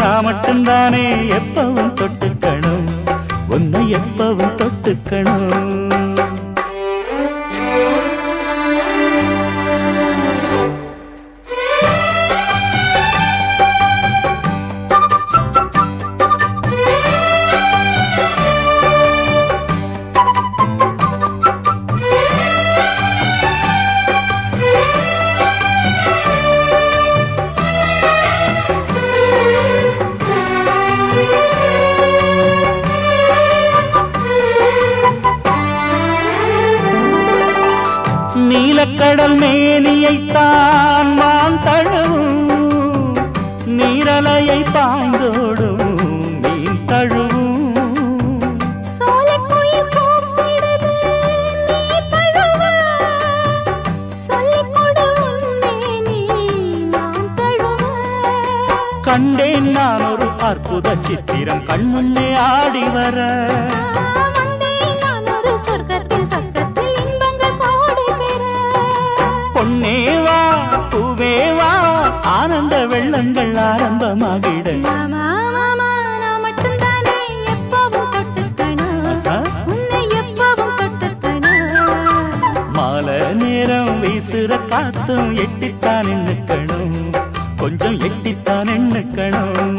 நான் மட்டும்தானே எப்பவும் தொட்டுக்கணும், உன்னை எப்பவும் தொட்டுக்கணும். நீலக்கடல் மேனியைத்தான் வான் தழுவும், நீரலையை பாய்ந்தோடும் மீன் தழுவும். கண்டேன் நான் ஒரு அற்புத சித்திரம் கண்முன்னே ஆடி வர. பொன்னேவா பூவேவா ஆனந்த வெள்ளங்கள் ஆரம்பமாகிட. மாலை நேரம் வீசுற காத்தும் எட்டித்தான் எண்ணுக்கணும், கொஞ்சம் எட்டித்தான் எண்ணுக்கணும்.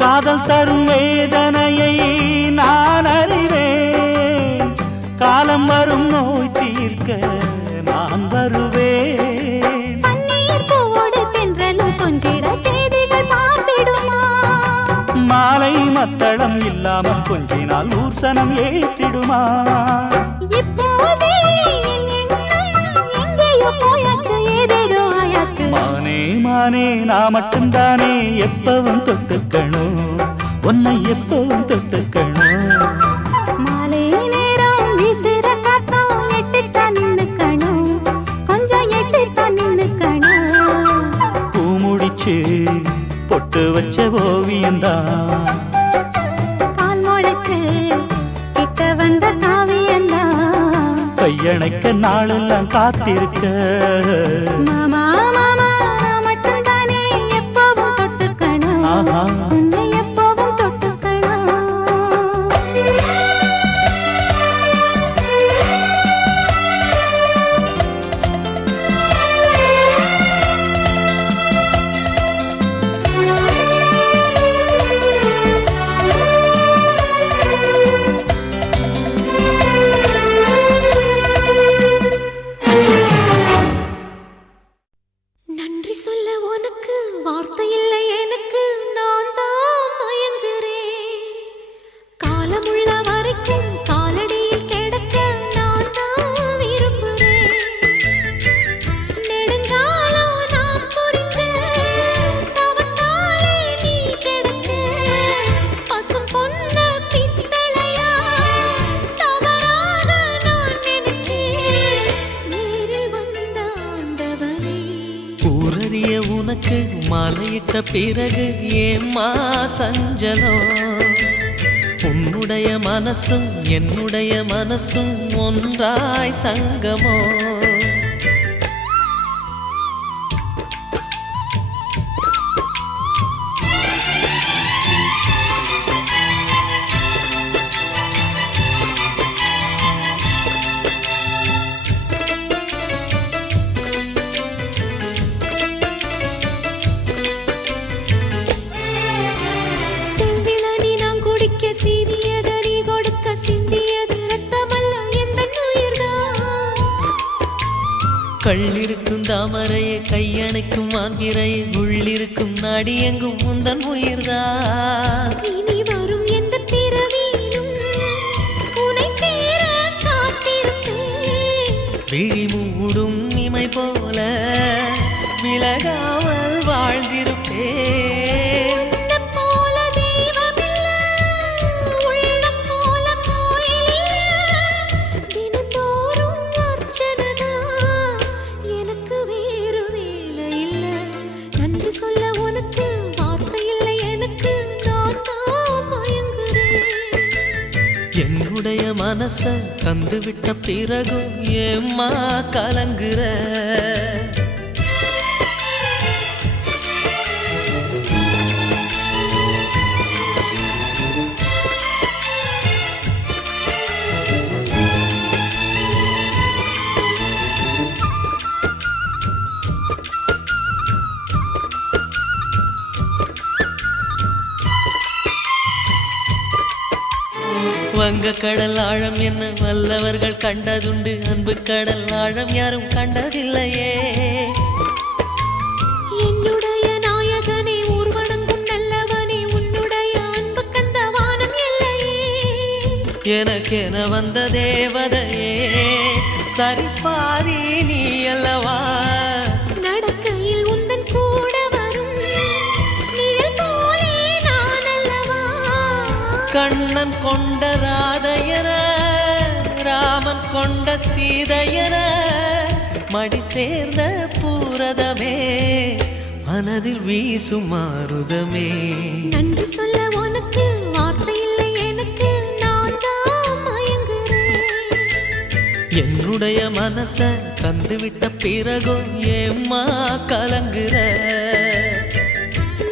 காதல் தரும் வேதனையை நான் அறிவேன், காலம் வரும் நோய் தீர்க்க நான் வருவேன். மாலை மத்தளம் இல்லாமல் கொஞ்சினால் ஊர்சனம் ஏற்றிடுமா? மானே மானே நான் மட்டும்தானே எப்பவும் தொட்டுக்கணும், உன்னை எப்பவும் தொட்டுக்கணும். மாலை நேரம் வீசுற காத்தும் எட்டித்தான் நின்னுக்கணும், கொஞ்சம் எட்டித்தான் நின்னுக்கணும். பூ முடிச்சு பொட்டு வச்ச ஓவியந்தான், கால் முளைச்சு கிட்ட வந்த காவியந்தான், கையணைக்க நாளெல்லாம் காத்திருக்க. மாமா மாமா நான் மட்டும்தானே எப்பவும் தொட்டுக்கணும், உன்னை எப்பவும் தொட்டுக்கணும். நன்றி சொல்ல உனக்கு வார்த்தை இல்லை எனக்கு, நான் தான் பிறகு ஏம்மா சஞ்சலம் உன்னுடைய மனசும் என்னுடைய மனசும் ஒன்றாய் சங்கமோ கள்ளிருக்கும் தாமரையை கையணைக்கும் மான்பிரையை உள்ளிருக்கும் நாடியெங்கும் முந்தன் உயிர்தான் இனி வரும் எந்த பிறவியிலும் உன்னை சேர காத்திருப்பேன் விழி மூடும் இமை போல விலகாமல் வாழ்ந்திருப்பேன் உன்னைப் போல தெய்வமில்லை, உள்ளம் போல கோயிலில்லை. தினந்தோறும் அர்ச்சனைதான், எனக்கு வேறு வேலை இல்லை. நன்றி சொல்ல உனக்கு வார்த்தை இல்லை எனக்கு, நான் தான் மயங்குறேன். என்னுடைய மனச தந்துவிட்ட பிறகும் ஏம்மா கலங்குற வங்க கடல் ஆழம் என்ன வல்லவர்கள் கண்டதுண்டு அன்பு கடல் ஆழம் யாரும் கண்டதில்லையே என்னுடைய நாயகனே ஊர்வணங்கும் நல்லவனே உன்னுடைய அன்பு கந்த வானம் எல்லையே எனக்கென வந்த தேவதையே சரிபாதி நீ அல்லவா நடக்கையில் உந்தன் கூட வரும் நிழல் போலே நான் அல்லவா கண்ணன் கொண்ட ராதையர ராமன் கொண்ட சீதையர மடி சேர்ந்த பூரதமே மனதில் வீசும் மாருதமே நன்றி சொல்ல உனக்கு வார்த்தை இல்லை எனக்கு, நான் தான் மயங்குறேன். என்னுடைய மனச தந்துவிட்ட பிறகும் ஏம்மா கலங்குற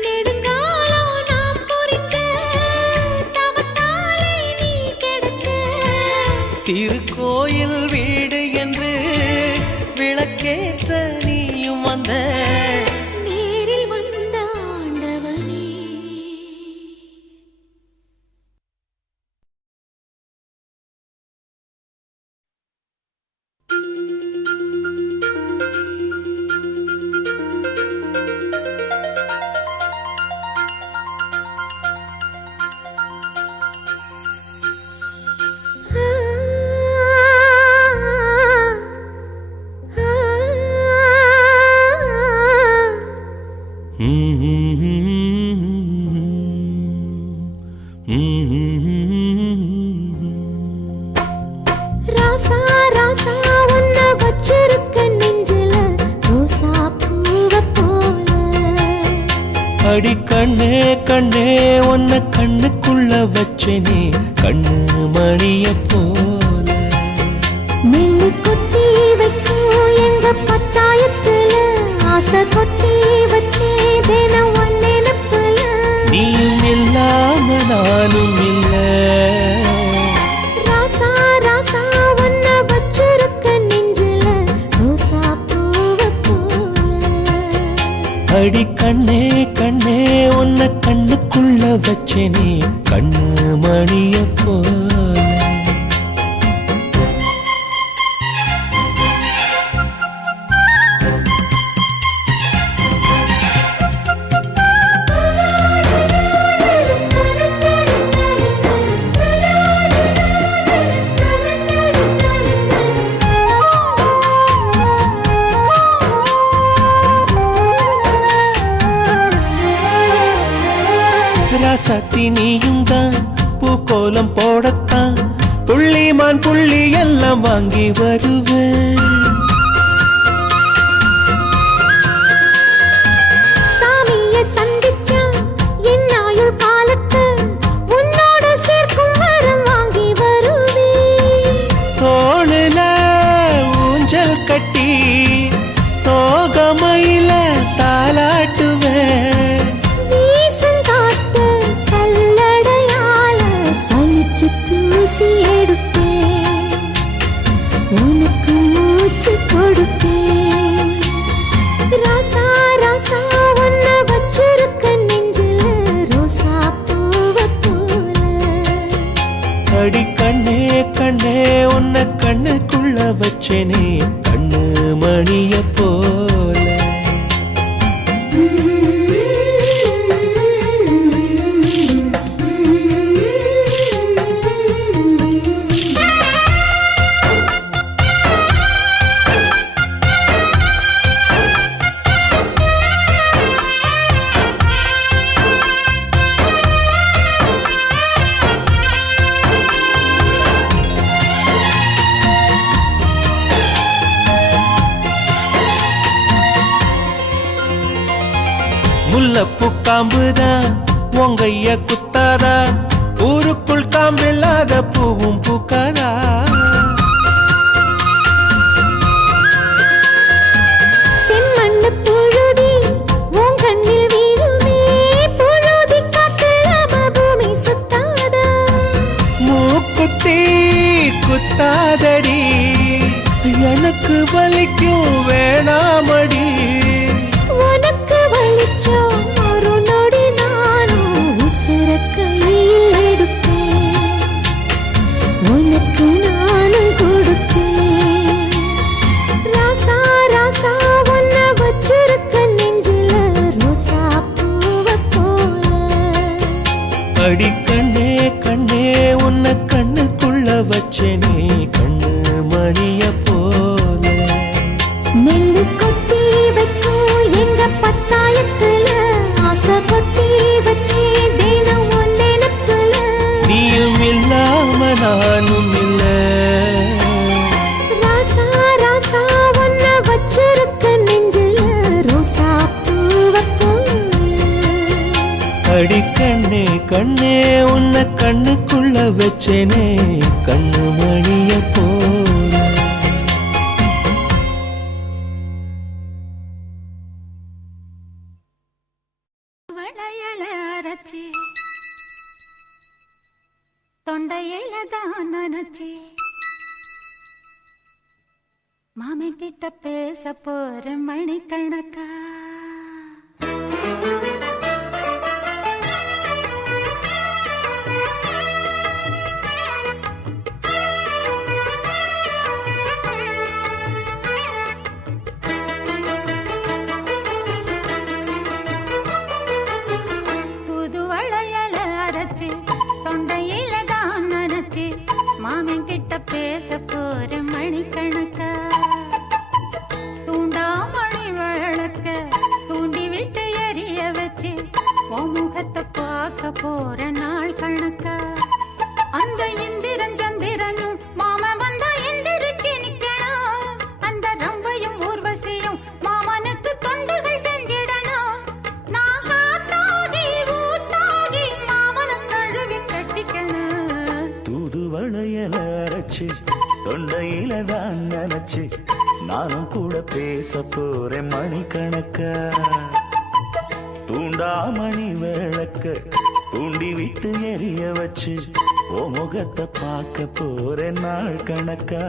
நெடுங்காலம் நான் பொறிச்ச தவத்தாலே நீ கிடைச்ச. திருக்கோயில் வீடு என்று விளக்கேற்ற நீயும் வந்த நேரில் வந்த ஆண்டவனே. ராசா ராசா உன்னை வச்சிருக்க நெஞ்சில ரோசா பூவை போல. அடி கண்ணே கண்ணே உன்னை கண்ணுக்குள்ள வச்சனே கண்ணு மணிய போல நெல்லு கொட்டி வைக்கும் எங்க பத்தாயத்துல ஆசை கொட்டி வச்சே தினம் உன் நினைப்புல. நீயும் இல்லாம நானும் இல்ல ராசா ராசா உன்னை வச்சிருக்க நெஞ்சில ரோசா பூவை போல. அடி கண்ணே கண்ணே உன்னை கண்ணுக்குள்ள வச்சனே கண்ணு மணிய போல ராசாத்தி நீயும் தான் பூக்கோலம் போடத்தான் புள்ளிமான் புள்ளி எல்லாம் வாங்கி வருவேன் சாமிய சந்தி வச்சேனே கண்ணு மணிய போல. முல்லப்பூ காம்புதான் உங்கைய குத்தாதா, ஊருக்குள் காம்பில்லாத பூவும் பூக்காதா. செம்மண்ணு புழுதி உன் கண்ணில் வீழுமே, புழுதி காத்துல பூமி சுத்தாதா. மூக்குத்தி குத்தாதடி, எனக்கு வலிக்கும் வேணாமடி. உனக்கு வலிச்சா ஒரு நொடி நானும் உசுர கையில் எடுப்பேன், உனக்கு நானும் கொடுப்பேன். ராசா ராசா உன்னை வச்சிருக்க நெஞ்சில ரோசா பூவை போல. அடி கண்ணே கண்ணே உன்னை கண்ணுக்குள்ள வச்சேனே கண்ணு மணிய போல. நெல்லு கொட்டி வைக்கும் எங்க பத்தாயத்துல, ஆசை கொட்டி வச்சே தினம் உன் நினைப்புல. நீயும் இல்லாம நானும் இல்ல. ராசா ராசா உன்னை வச்சிருக்க நெஞ்சில ரோசா பூவை போல. அடி கண்ணே கண்ணே உன்னை கண்ணுக்குள்ள வச்சேனே கண்ணு மணிய போல. வளையல அரைச்சி தொண்டையில தான் நினைச்சி மாமி கிட்ட பேச போற மணிக்கணக்கா. புது வளையல அரைச்சி தொண்டையில தான் நினைச்சி மாமி கிட்ட பேச போற மணிக்கணக்கா. தூண்டாமணி விளக்க தூண்டி விட்டு எரிய வச்சு உன் முகத்தை பார்க்க போற நாள் கணக்கா. அந்த இந்திரன் சந்திரனும் மாம வந்தா எந்திரிச்சு நிக்கணும், அந்த ரம்பையும் ஊர்வசியும் மாமனுக்கு தொண்டுகள் செஞ்சிடணும். நான் காத்தாகி ஊத்தாகி மாமனை தழுவி கட்டிக்கணும். தூது வளையல அரைச்சு தொண்டையில தான் நினைச்சு நானும் கூட பேச போறேன் மணிக்கணக்கா. தூண்டாமணி விளக்க தூண்டி விட்டு எரிய வச்சு ஓ முகத்தை பார்க்க போறேன் நாள் கணக்கா.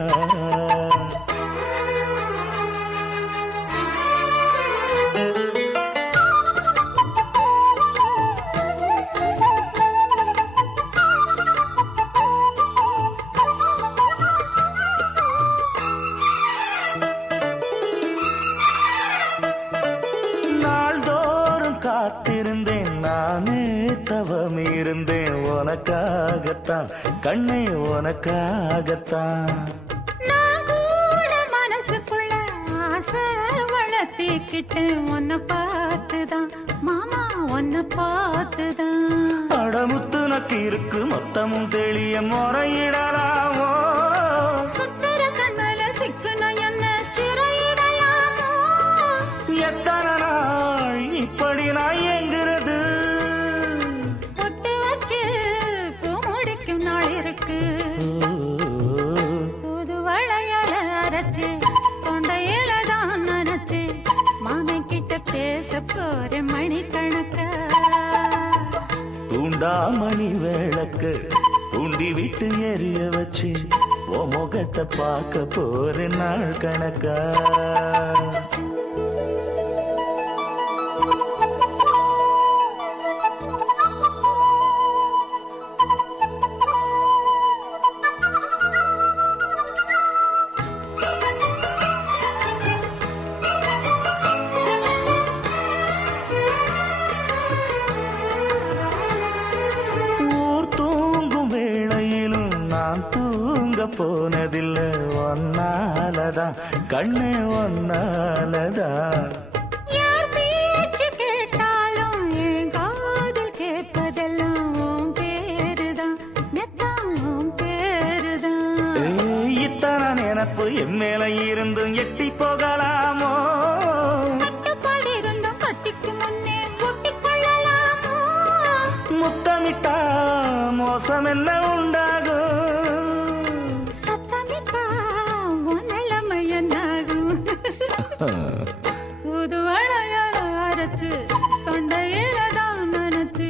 நாள்தோறும் காத்திருந்தேன் நானே தவம் இருந்தேன் உனக்காகத்தான் கண்ணே உனக்காகத்தான். நான் கூட மனசுக்குள்ள ஆசை வளர்த்திக்கிட்டேன் உன்னை பார்த்துதான் மாமா, உன்னை பார்த்துதான். அடமுத்து நக்கு இருக்கு மொத்தமும் தெளிய முறையிடலாமோ, சுத்தர கண்ணல சிக்குன என்ன சிறையிடலாமோ. எத்தனை நாள் இப்படி நான் எங்கிறது. பொட்டு வச்சு பூ முடிக்கும் நாள் இருக்கு. புது வளையல அரைச்சு தொண்டையில தான் நினைச்சு மாமன் கிட்ட பேச போற மணிக்கணக்கா. தூண்டாமணி விளக்க தூண்டி விட்டு எரிய வச்சு ஓ முகத்தை பார்க்க போற நாள் கணக்கா. தூங்க போனதில்ல ஒன்னாலதான் கண்ணே ஒன்னாலதான். யார் பேச்சு கேட்டாலும் என் காதில் கேட்பதெல்லாம் உன் பேருதான், நெத்தம் உன் பேருதான். இத்தனை நினப்பு என் மேல இருந்தும் எட்டி போகலாமோ? கட்டுப்பாடு இருந்தும் கட்டிக்கு முன்னே ஒட்டிக் கொள்ளலாமோ? முத்தமிட்டா மோசம் என்ன உண்டாகும்? சத்தமிட்டா உன் நிலைமை என்னாகும்? புது வளையல் அரைச்சு தொண்டையில தான் நனைச்சு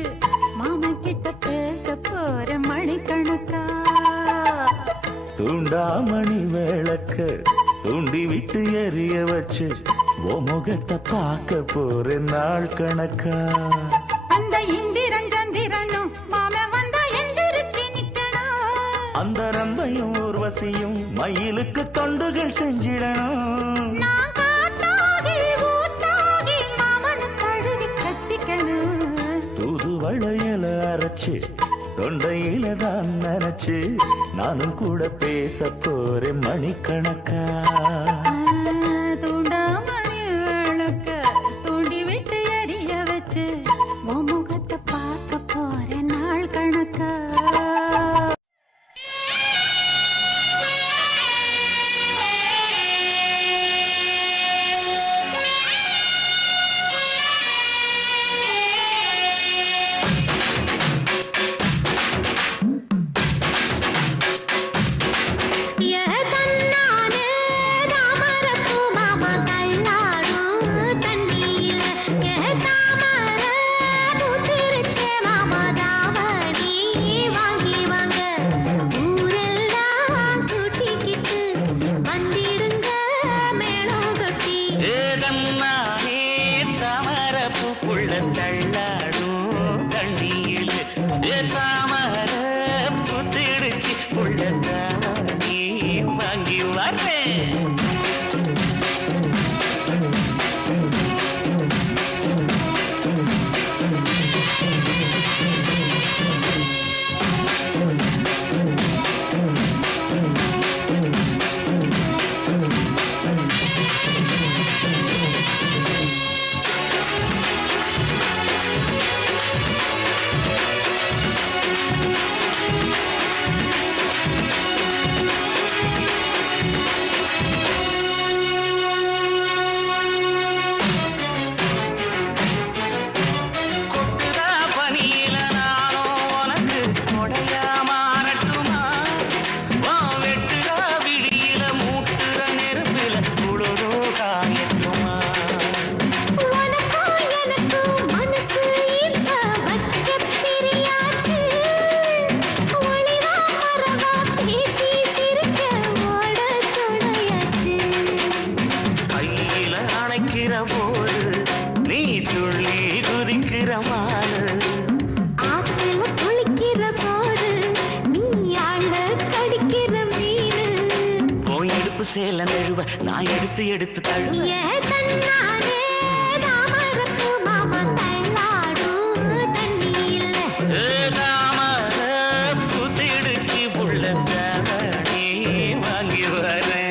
மாமன் கிட்ட பேச போற மணிக்கணக்கா. தூண்டாமணி விளக்க தூண்டி விட்டு எரிய வச்சு ஓ முகத்தை பார்க்க போற நாள் கணக்கா. அந்த இந்திரன் சந்திரனும் மாமன் வந்தா எந்திரிச்சு நிக்கணும். அந்த ரம்பையும் ஊர்வசியும் மயிலுக்கு தொண்டுகள் செஞ்சிடணும். நான் காத்தாகி ஊத்தாகி மாமனை தழுவி கட்டிக்கணும். தூது வளையல அரைச்சு தொண்டையில தான் நினைச்சு நானும் கூட பேச போறேன் மணிக்கணக்கா. தூண்டாமணி விளக்க தூண்டி விட்டு எரிய வச்சு உன் முகத்தை பார்க்க போற நாள் கணக்கா. தன்னானே தாமரப்பூ மாமா தள்ளாடும் தண்ணியில தாமர பூத்திருச்சே மாமா தாவணி வாங்கி வாங்க ஊரெல்லாம் கூட்டிக்கிட்டு வந்திடுங்க மேளம் கொட்டி. ஏதன்னானே தாமரப்பூ புள்ள தள்ளாடும் தண்ணியில் தாமர புத்திடுச்சு புள்ள தானி வாங்கி வரேன். கொட்டுதா பனியில நானும் உனக்கு கொடையா மாறட்டுமா? வெட்டுதா விடியில மூட்டுற நெருப்பில குளிரோ காயட்டுமா? உனக்கும் எனக்கும் மனசு இப்ப வைக்க பிரியாச்சு. ஒளிவா மரவா பேசி சிரிக்க ஓட துணையாச்சு. கையில அணைக்கிற போது நீ துள்ளி குதிக்கிற மானு. ஆத்துல குளிக்கிற போது நீ ஆள கடிக்கிற மீனு. போய் இடுப்பு சேல நழுவ நான் எடுத்து எடுத்து தழுவ. தன்னானே தாமரப்பூ மாமா தள்ளாடும் தண்ணியில தாமர புத்திடுச்சு புள்ள தானி வாங்கி வரேன்.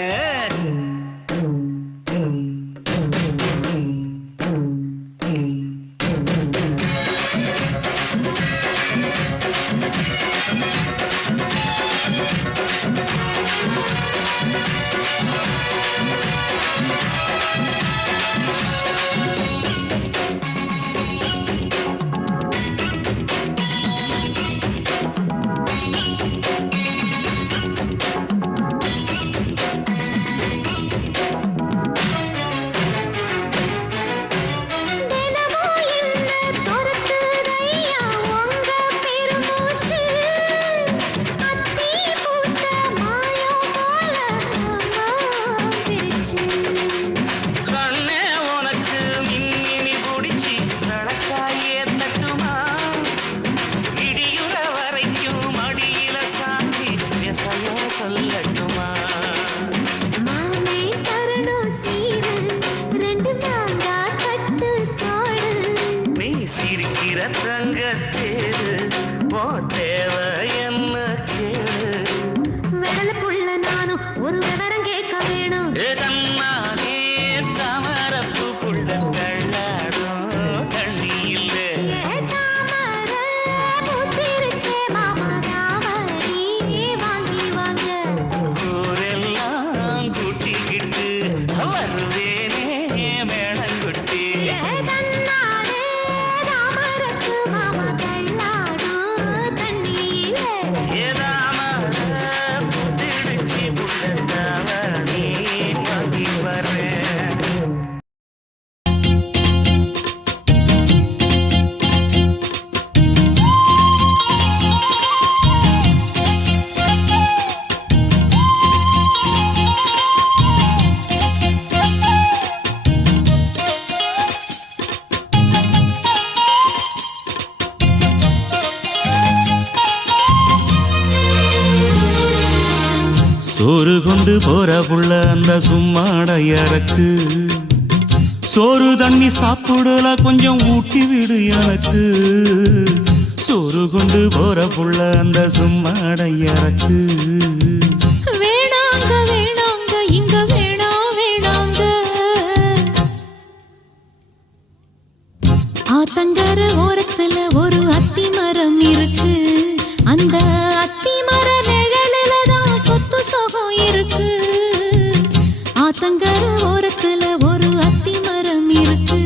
சோறு கொண்டு போற புள்ள அந்த சும்மாடையறக்கு சோறு தண்ணி சாப்பிடல கொஞ்சம் ஊட்டி விடு எனக்கு சோறு கொண்டு போற புள்ள அந்த சும்மாடையறக்கு வேணாங்க வேணாங்க இங்க வேணாங்க ஆத்தங்கர ஓரத்துல ஒரு அத்தி மரம் இருக்கு அந்த அத்தி மர நிழலில தான் சொத்து சுகம் இருக்கு ஆத்தங்கர ஓரத்துல ஒரு அத்தி மரம் இருக்கு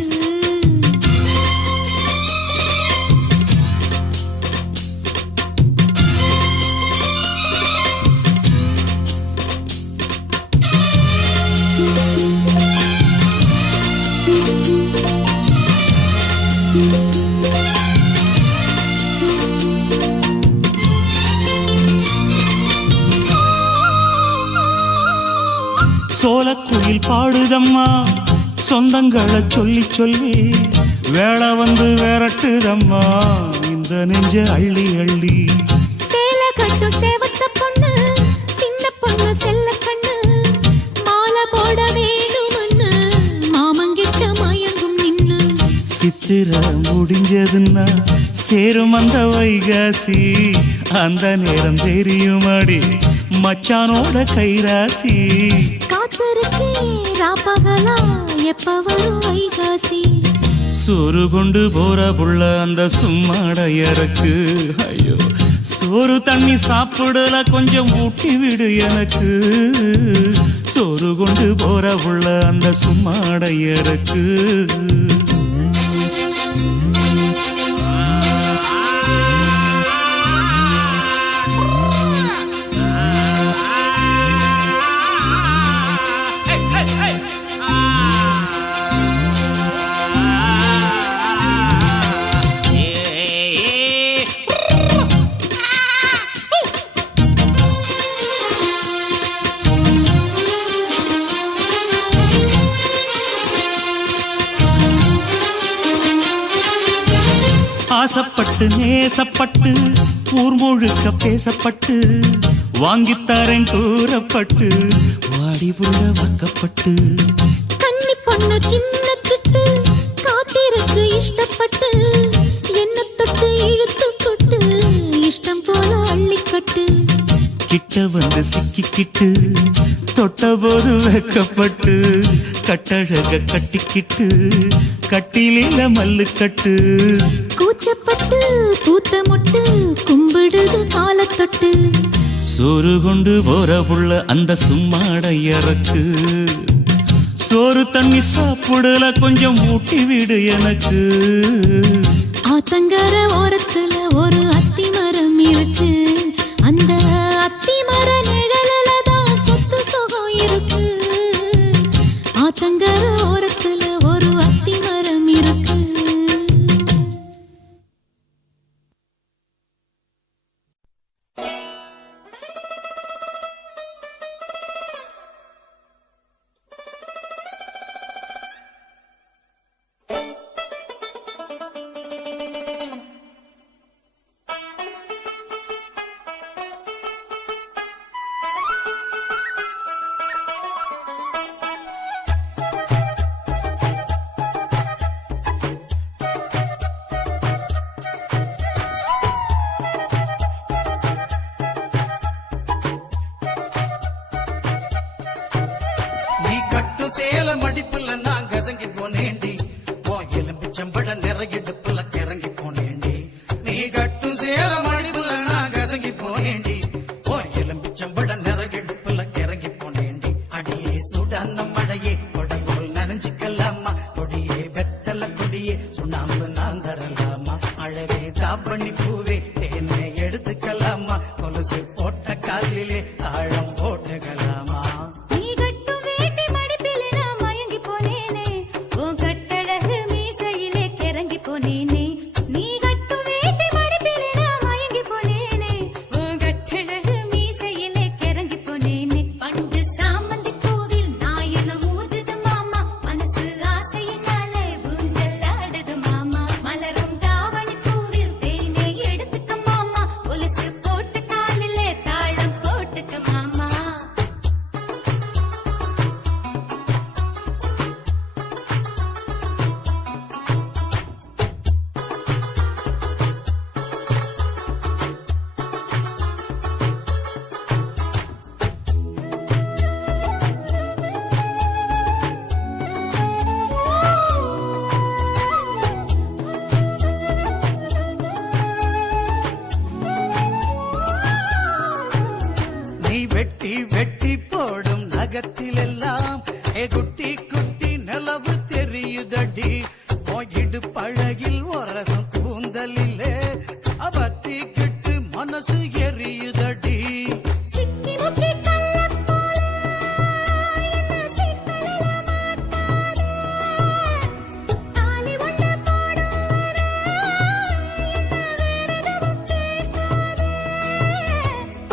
சோலக்குயில் பாடுதம்மா சொந்தங்களை சொல்லி சொல்லி வேளை வந்து விரட்டுதம்மா இந்த நெஞ்ச அள்ளி அள்ளி சேலை கட்டும் சேவத்த பொண்ணு சின்ன பொண்ணு செல்ல கண்ணு மாலை போட வேணும்னு மாமங்கிட்ட மயங்கும் நின்னு சித்திர முடிஞ்சதுன்னா சேரும் அந்த வைகாசி அந்த நேரம் தெரியுமாடி மச்சானோட கைராசி காத்திருக்கே ராப்பகலா எப்ப வரும் வைகாசி சோறு கொண்டு போற புள்ள அந்த சும்மாடையறக்கு ஐயோ சோறு தண்ணி சாப்பிடல கொஞ்சம் ஊட்டி விடு எனக்கு சோறு கொண்டு போற புள்ள அந்த சும்மாடையறக்கு ஆசைப்பட்டு நேசப்பட்டு ஊர் முழுக்க பேசப்பட்டு வாங்கித்தரேன் கூறப்பட்டு வாடி புள்ள வாக்கப்பட்டு கன்னி பொண்ணு சின்ன சிட்டு காத்திருக்கு இஷ்டப்பட்டு என்ன தொட்டு இழுத்து தொட்டு இஷ்டம் போல அள்ளிக்கட்டு கிட்ட வந்து சிக்கிக்கிட்டு தொட்ட போது வைக்கப்பட்டு கட்டழக கட்டிக்கிட்டு கட்டிலில மல்லு கட்டு கூச்சப்பட்டு பூத்த முட்டு கும்பிடுது காலத்தொட்டு சோறு கொண்டு போற புள்ள அந்த சும்மாடையறக்கு சோறு தண்ணி சாப்பிடல கொஞ்சம் ஊட்டி விடு எனக்கு ஆத்தங்கர ஓரத்துல ஒரு அத்தி மரம் இருக்கு அந்த அத்தி மர நிழலில தான் சொத்து சுகம் இருக்கு ஆத்தங்கர ஓரத்துல ஒரு அத்தி மரம் இருக்கு சேலம் அடிப்புல நான் கசங்கி போனேண்டி போ எலும்பிச்சம்பட நிறையிடுப்புல கிறங்கி போனேண்டி நீ கட்டும் சேலம் அடிப்புல நான் கசங்கி போனேண்டி போ எலும்பிச்சம்பட நிறையிடுப்புல கிறங்கி போனேண்டி அடியே சுடான மழையே உடம்போல் நனைஞ்சுக்கலாமா கொடியே வெத்தல கொடியே சுண்ணாம்பு நான் தரலாமா அழகே தாப்பண்ணி பூவே தேனை எடுத்துக்கலாமா கொலுசு போட்ட காலிலே தாழம் போட்டுக்கலாமா போனேனே போடும் நகத்திலெல்லாம் குட்டி குட்டி நிலவு தெரியுதடி போயிடு பழகில் ஒரசம் கூந்தலிலே அவத்தி கெட்டு மனசு எரியுதடி சிக்கி முக்கி கள்ளப் போல என்ன சிக்கலில மாட்டாதே. தாலி ஒண்ணு போடுவாரே, என்ன வேறெதுவும் கேட்காதே.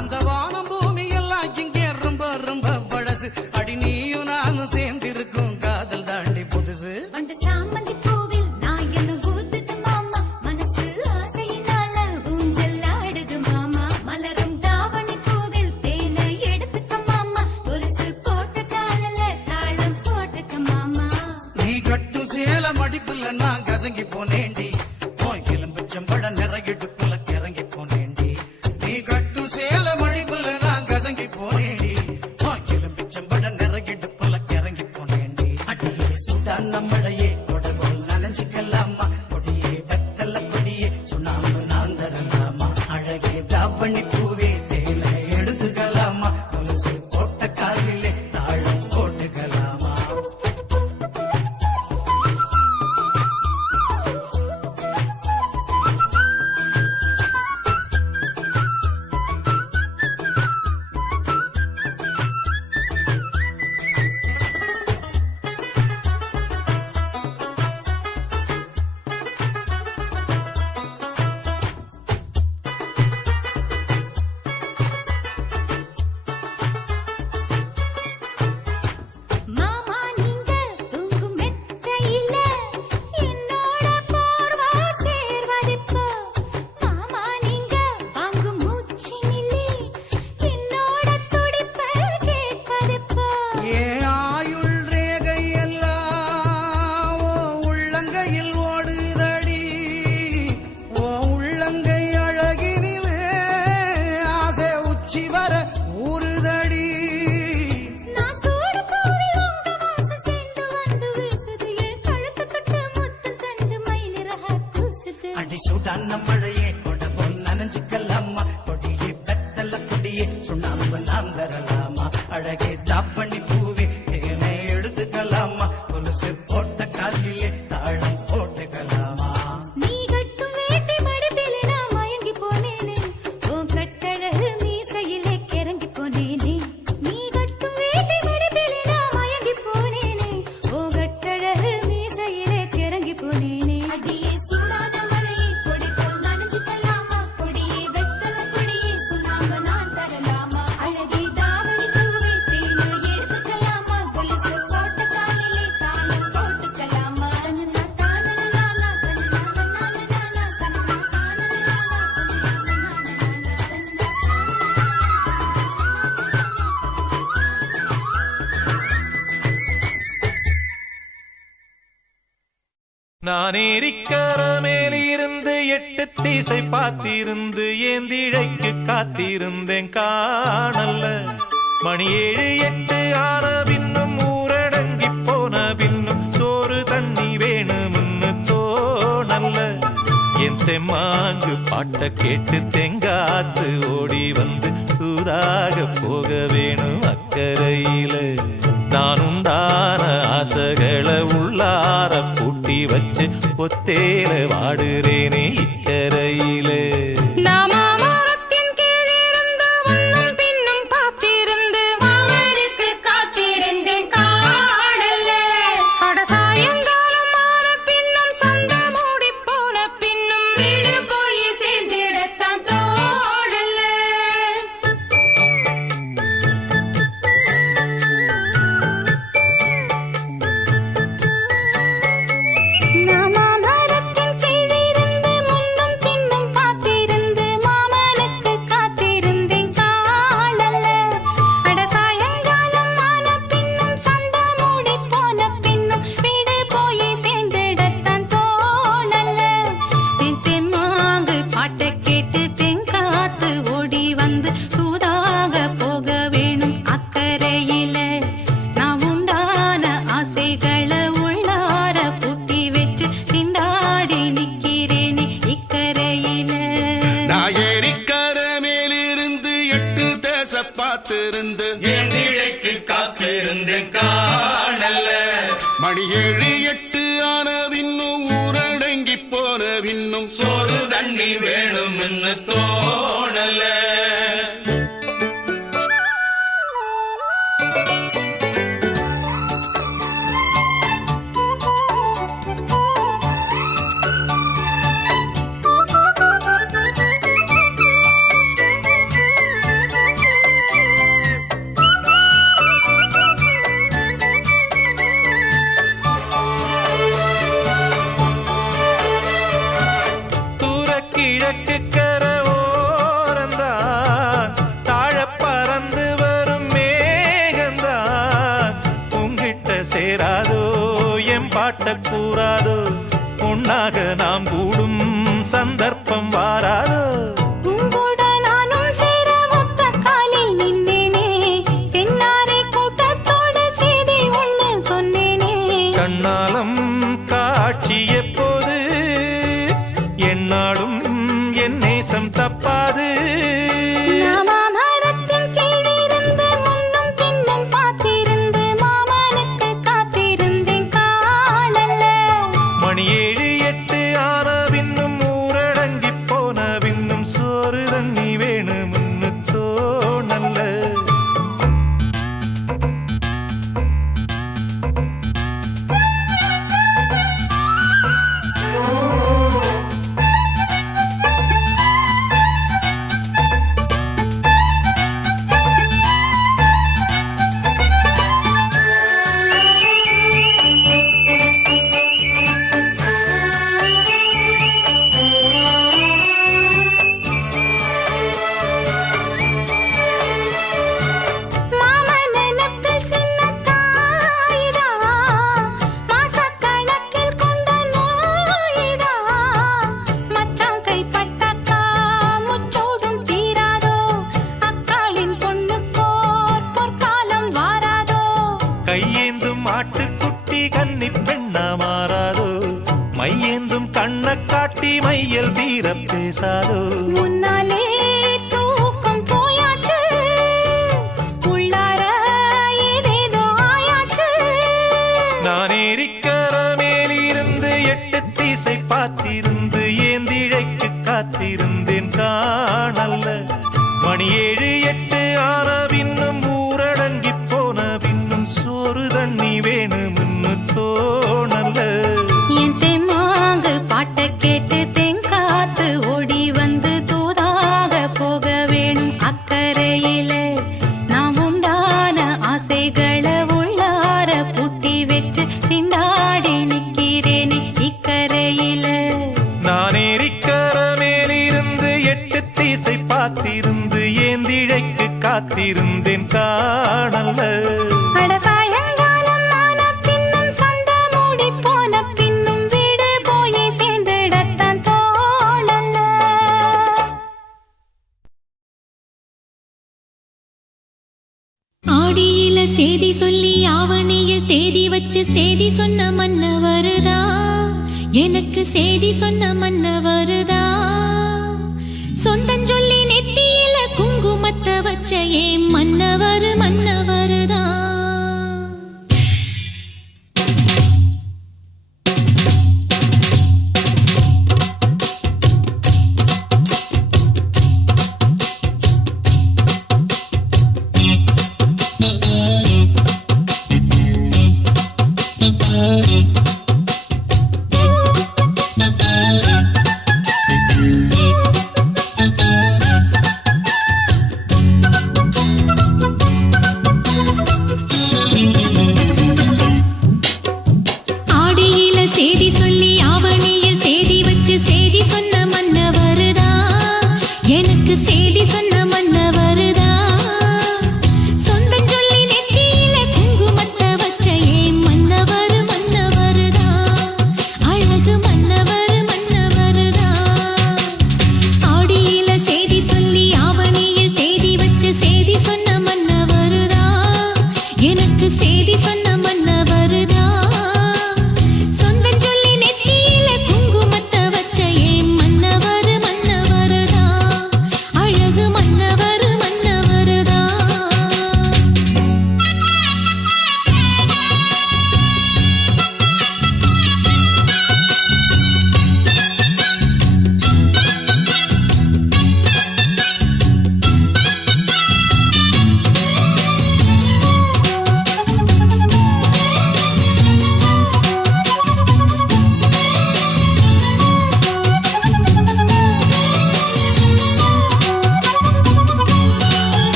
அந்த வானம் பூமி எல்லாம் இங்கே ரொம்ப ரொம்ப பழசு அடி நீயும் நானும் சேர்ந்திருக்கும் காதல் தாண்டி புதுசு அந்த சாமந்தி பூவில் நான் என்ன ஊத்துது மாமா, மனசு ஆசையினால ஊஞ்சல் ஆடுது மாமா. மலரும் தாவணி பூவில் தேனை எடுத்துக்க மாமா, கொலுசு போட்ட காலில தாளம் போட்டுக்க மாமா. நீ கட்டும் சேல மடிப்புல நான் கசங்கி போனேண்டி எலும்புச்சம்பட நிறையிடுப்புல கிறங்கி போனேண்டி நீ கட்டும் சேல மடிப்புல நான் கசங்கி போனேண்டி எலும்புச்சம்பட நிறையிடுப்புல கிறங்கி போனேண்டி அடியே சுடான மழையே உடம்புல நனைஞ்சுக்கலாமா கொடியே வெத்தல கொடியே சுண்ணாம்பு நான் தரலாமா அழகே தாவணி பூவே தேனை எடுத்துக்கலாமா கொலுசு போட்ட காலிலே தாழம் போட்டுக்கலாமா மாமா நீங்க தூங்கும் மெத்தையில என்னோட போர்வை சேர்வதிப்போ. மாமா நீங்க வாங்கும் மூச்சினிலே என்னோட துடிப்பை கேட்பதிப்போ. ஏன் ஆயுள் ரேகை எல்லாம் ஓ உள்ளங்கையில் ஓடுதடி ஓ உள்ளங்கை அழகினிலே ஆசை உச்சி வர ஊறுதடி நான் சூடு பூவில் உங்க வாசம் சேர்ந்து வந்து வீசுது. என் கழுத்து தொட்டு முத்தம் தந்து மயிலிறக கூசுது. அடி சுடான மழையே உடம்புல் நனைஞ்சுக்கலாமா கொடியே வெத்தல கொடியே சுண்ணாம்பு நான் தரலாமா அழகே தாப்பணி பூவே தேனை எடுத்துக்கலாமா கொலுசு போட்ட காலிலே தாழம் போட்டுக்கலாமா நீ கட்டும் வேட்டி மடிப்பிலே நான் மயங்கி போனேனே, உன் கட்டழகு மீசையிலே கிறங்கி போனேனே. நீ கட்டும் வேட்டி மடிப்பிலே நான் மயங்கி போனேனே, உன் கட்டழகு மீசையிலே கிறங்கி போனேனே. அடியே சூடான மழையே கொடி போல் நனைஞ்சுக்கலாமா, கொடியே வெத்தல கொடியே சுண்ணாம்பு நான் தரலாமா. அழகே தாவணி பூவே தேனை எடுத்துக்கலாமா, கொலுசு போட்ட காலிலே தாளம் போட்டுக்கலாமா. தன்னனா தானனா நானா, தன்னனா நானா நானா, தன்னனா தானனா நானா, தன்னனா நானா நான் ஏரிக்கர மேலிருந்து 8 திசை பார்த்திருந்து ஏந்திழைக்கு காத்திருந்தேன் காணல்ல மணி 7 8 ஆன பின்னும் ஊரடங்கி போன பின்னும் சோறு தண்ணி வேணும்னு தோணல்ல என் தெம்மாங்கு பாட்ட கேட்டு தெங்காத்து ஓடி வந்து சூதாக போக வேணும் அக்கறையில நான் உண்டான ஆசைகளை உள்ளார பூட்டி வச்சு ஒத்தேல வாடுறேனே இக்கரையிலே. மாமரத்தின் கீழிருந்து முன்னும் பின்னும் பார்த்திருந்து மாமனுக்கு காத்திருந்தேன் காணல்ல. அட சாயங்காலம் ஆன பின்னும் சண்டை மூடி போன பின்னும் வீடு போய் சேர்ந்திடத்தான் கூறாதோ உன்னாக நாம் கூடும் சந்தர்ப்பம் வாராதோ உங்கூட நானும் சேர ஒத்த காலில் நின்றேனே தென்னாரை கூட்டத்தோடு செய்தி ஒண்ணு சொன்னேனே கண்ணாலம் காட்சி எப்போது என்னாலும் என் நேசம் தப்பாது கையேந்தும் ஆட்டுக்குட்டி கன்னி பெண்ணா மாறாதோ மையேந்தும் கண்ண காட்டி மையல் தீர பேசாதோ முன்னாலே தூக்கம் போயாச்சு உள்ளார ஏதேதோ ஆயாச்சு நான் ஏரிக்கர மேலிருந்து 8 திசை பார்த்திருந்து ஏந்திழைக்கு காத்திருந்தேன் காணல்ல மணி 7 8 ஆன பின்னும் ஊரடங்கி போன பின்னும் சோறு தண்ணி வேணும்னு தோணல்ல என் தெம்மாங்கு பாட்டை கேட்டு தெங்காத்து ஓடி வந்து தூதாக போக வேணும் அக்கறையில நாம் உண்டான ஆசைகளை உள்ளார பூட்டி வச்சு திண்டாடி நிக்கிறேனே இக்கரையில நான் ஏரிக்கர மேலிருந்து 8 திசை பார்த்திருந்து ஏந்திழைக்கு காத்திருந்தேன் காணல்ல சாயங்காலம் ஆன பின்னும் சந்த மூடி போன பின்னும் வீடு போய் சேர்ந்திடத்தான் தோணல்ல ஆடியில சேதி சொல்லி ஆவணியில் தேதி வச்சு சேதி சொன்ன மன்ன வருதா எனக்கு சேதி சொன்ன மன்ன வருதா சொந்தஞ்சொல்லி நெத்தியில குங்குமத்தை வச்ச ஏன் மன்னவர் மன்னவருதா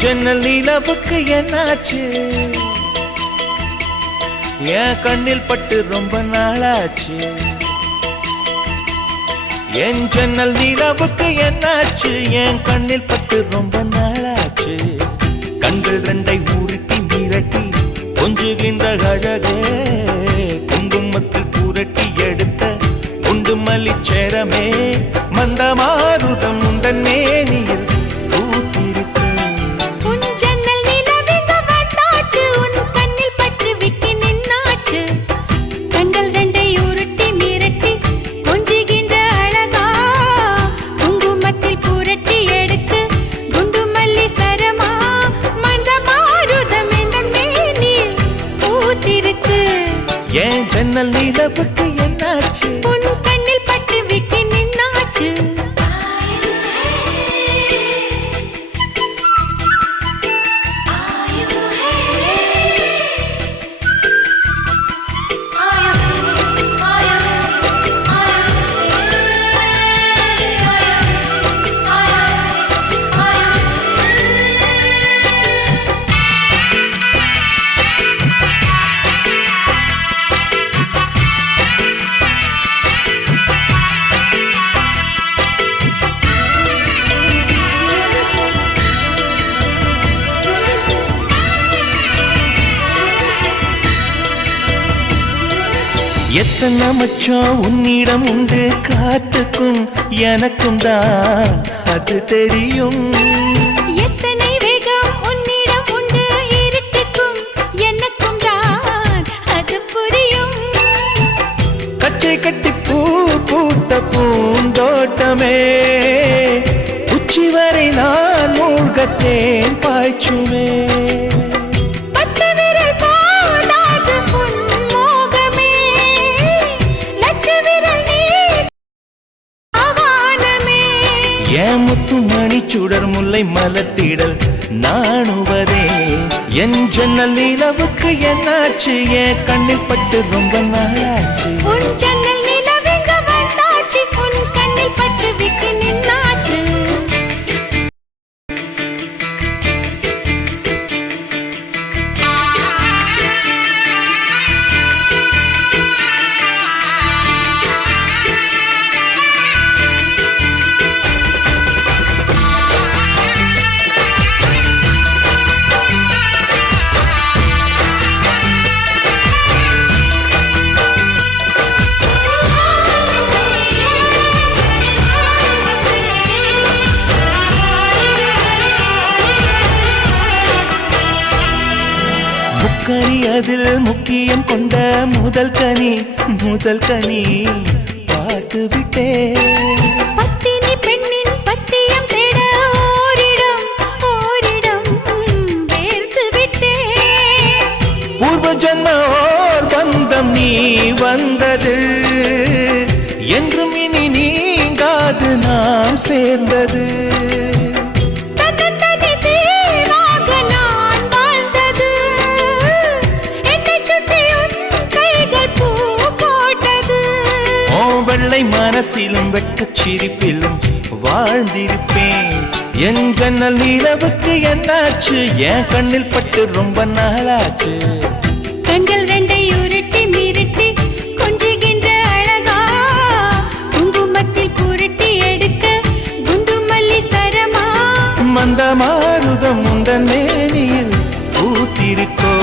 ஜன்னல் நிலவுக்கு என்னாச்சு என் கண்ணில் பட்டு ரொம்ப நாளாச்சு என் ஜன்னல் நிலவுக்கு என்னாச்சு என் கண்ணில் பட்டு ரொம்ப நாளாச்சு கண்கள் ரெண்டை உருட்டி விரட்டி கொஞ்சுகின்ற அழகே குங்குமத்தில் புரட்டி எடுத்த குண்டு மல்லிச்சேரமே மந்தமாருதம் உந்தன் மேனியில் பூத்திருக்கு உன் ஜன்னல் நிலவெங்க வந்தாச்சு உன் கண்ணில் பட்டு விக்கி நின்னாச்சு கண்கள் ரெண்டை உருட்டி மிரட்டி கொஞ்சுகின்ற அழகா குங்குமத்தில் புரட்டி எடுத்து குண்டு மல்லி சரமா மந்த மாருதம் இந்த மேனில் பூத்திருக்கு என் ஜன்னல் நிலவுக்கு என்னாச்சு உன் கண்ணில் பட்டு விக்கி நின்னாச்சு எத்தனை மச்சம் உன்னிடம் உண்டு காத்துக்கும் எனக்கும் தான் அது தெரியும் எத்தனை வேகம் உன்னிடம் உண்டு இருட்டுக்கும் எனக்கும் தான் அது புரியும் கச்சை கட்டி பூ பூத்த பூந்தோட்டமே உச்சி வரை நான் மூழ்கத்தேன் பாய்ச்சுமே பட்டு விரல் போடாது புன் மோகமே லட்ச விரல் நீ ஆவானமே என் முத்து மணிச்சுடர் முல்லை மலர்த்திடல் நாணுவதே என் ஜன்னல் நிலவுக்கு என்னாச்சு என் கண்ணில் பட்டு ரொம்ப நாளாச்சு உன் ஜன்னல் நிலவெங்க வந்தாச்சு உன் கண்ணில் பட்டு விக்கி நின்னாச்சு முக்கணி அதில் முக்கியம் கொண்ட முதல் கனி பார்த்து விட்டேன் பத்தினி பெண்ணின் பத்தியம் தேட ஓரிடம் வேர்த்து விட்டேன் பூர்வ ஜன்ம ஓர் பந்தம் நீ வந்தது என்றும் இனி நீங்காது நாம் சேர்ந்தது தன்னந்தனி தீவாக நான் வாழ்ந்தது என்னைச் சுற்றி உன் கைகள் பூ போட்டது ஓ வெள்ளை மனசிலும் வெட்கச் சிரிப்பிலும் வாழ்ந்திருப்பேன் என் ஜன்னல் நிலவுக்கு என்னாச்சு என் கண்ணில் பட்டு ரொம்ப நாளாச்சு கண்கள் ரெண்டை உருட்டி மிரட்டி கொஞ்சுகின்ற அழகா குங்குமத்தில் புரட்டி எடுக்க குண்டு மல்லி சரமா மந்த மாருதம் உந்தன் மேனியில் பூத்திருக்கோ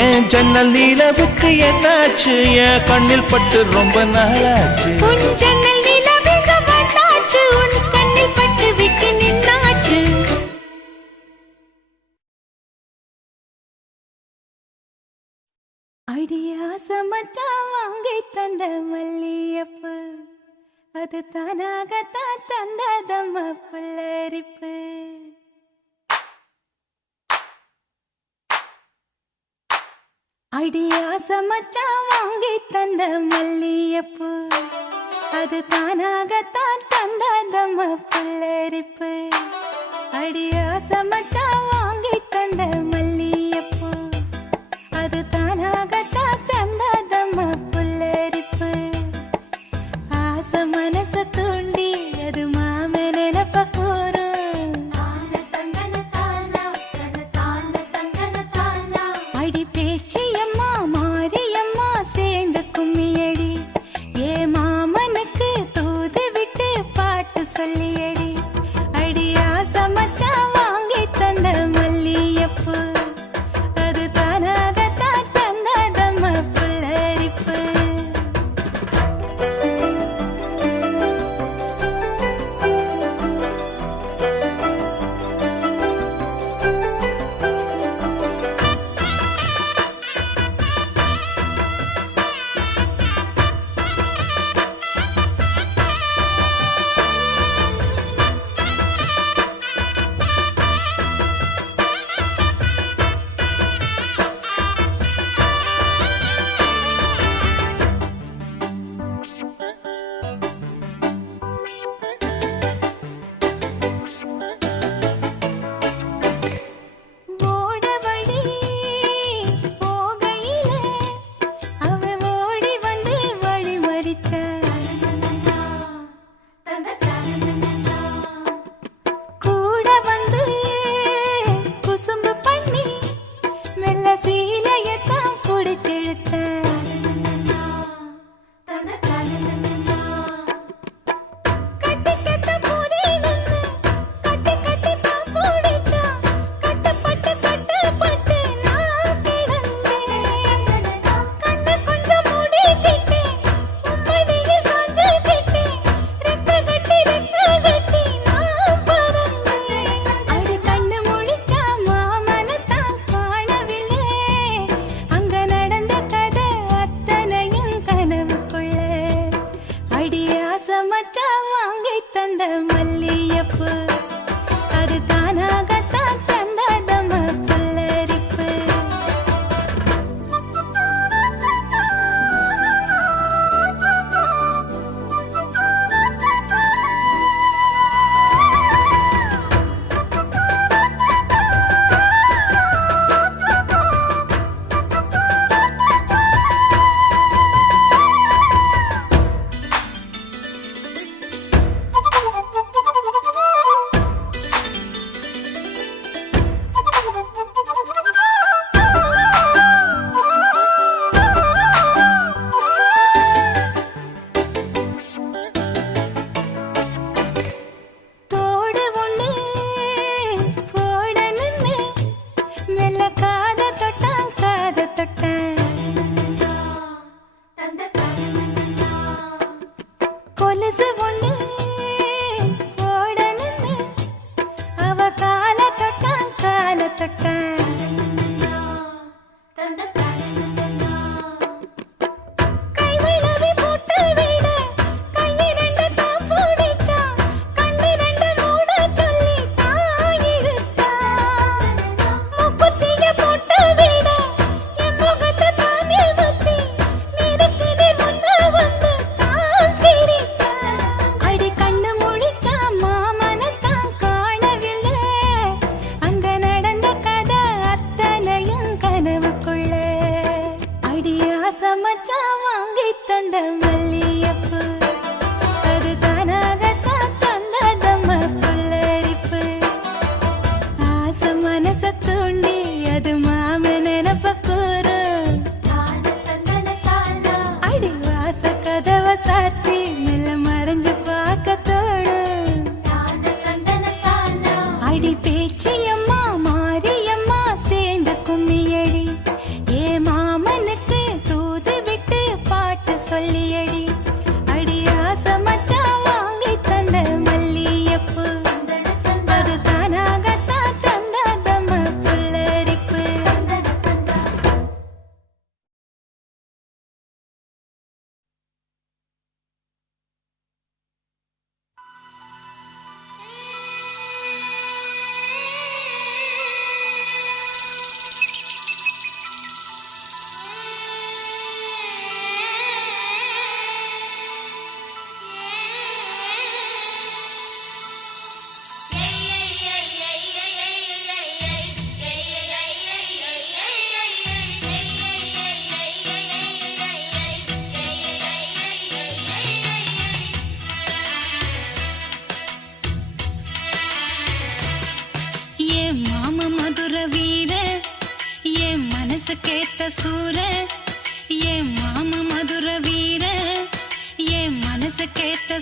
என் ஜன்னல் நிலவுக்கு என்னாச்சு என் கண்ணில் பட்டு ரொம்ப நாளாச்சு உன் ஜன்னல் நிலவெங்க வந்தாச்சு உன் கண்ணில் பட்டு விக்கி நின்னாச்சு அடியாசமச்சான் வாங்கி தந்த மல்லியப்பு அது தானாகத்தான் தந்ததம்ம புல்லரிப்பு அடியாசமச்சான் வாங்கி தந்த மல்லியப்பு அது தானாகத்தான் தந்ததம்ம புல்லரிப்பு அடியாசமச்சான் வாங்கி தந்த மல்லியப்பு அது தானாகத்தான் தந்ததம்ம புல்லரிப்பு ஆசை மனச தூண்டி அது மாம நினைப்ப கூறும்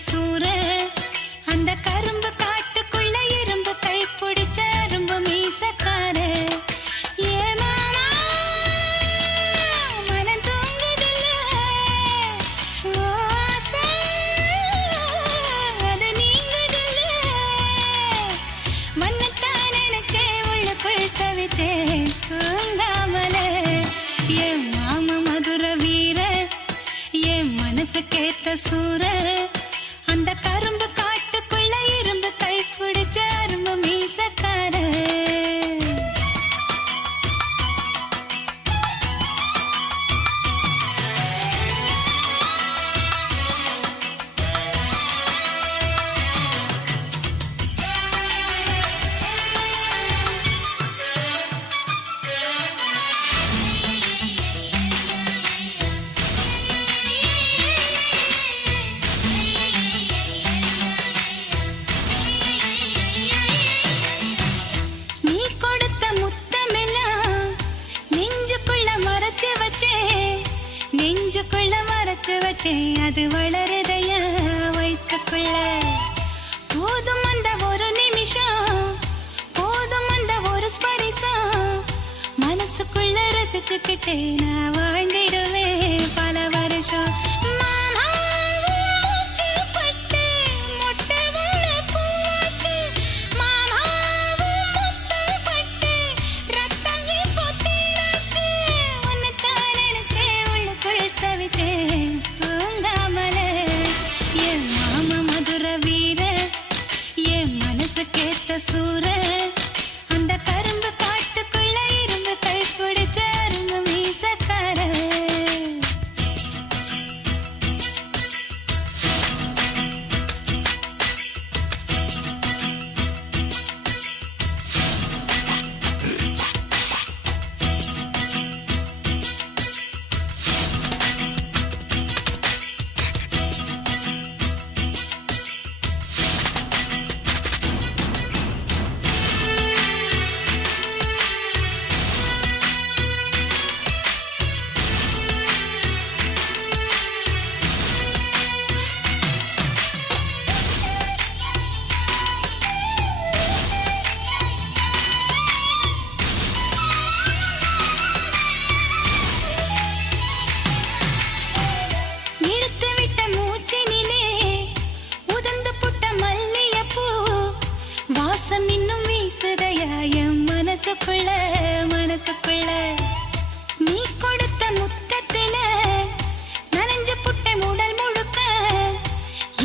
சூர அந்த கரும்பு காட்டுக்குள்ள இரும்பு கை பிடிச்ச அரும்பு மீசக்கார ஏ மாமா மனம் தூங்குதில்ல ஓ ஆசை அது நீங்குதில்ல மண்ணத்தான் நினைச்சேன் உள்ளுக்குள் தவிச்சேன் தூங்காமலே என் மாமா மதுர வீர என் மனசு கேட்ட சூர அந்த கரும்பு காட்டுக்குள்ள இரும்பு கை பிடிச்ச அரும்பு மீசக்கார நீ கொடுத்த முத்தமெல்லாம் நெஞ்சுக்குள்ள மறைச்சு வச்சேன் நெஞ்சுக்குள்ள மறைச்சு வச்சேன் அது வளருதைய வயிற்றுக்குள்ள போதும் அந்த ஒரு நிமிஷம் போதும் அந்த ஒரு ஸ்பரிசம் மனசுக்குள்ள ரசிச்சுக்கிட்டே நான் வாழ்ந்திடுவேன் பல வருஷம் மாமா மூச்சு பட்டு முட்டை உள்ள பூச்சு மாமா முட்டை பட்டு ரத்தம் இப்போ தீராச்சு உன்னைத்தான் நினைச்சேன் உள்ளுக்குள் தவிச்சேன் தூங்காமலே என் மாமா மதுர வீர என் மனசு கேட்ட சூர அந்த கரும்பு காட்டுக்குள்ள இரும்பு கை பிடிச்ச அரும்பு மீசக்கார இழுத்து விட்ட மூச்சினிலே உதிர்ந்து புட்ட மல்லிகைப்பூ வாசம் இன்னும் வீசுதையா என் மனசுக்குள்ள மனசுக்குள்ள நீ கொடுத்த முத்தத்தில நனைஞ்சு புட்ட உடல் முழுக்க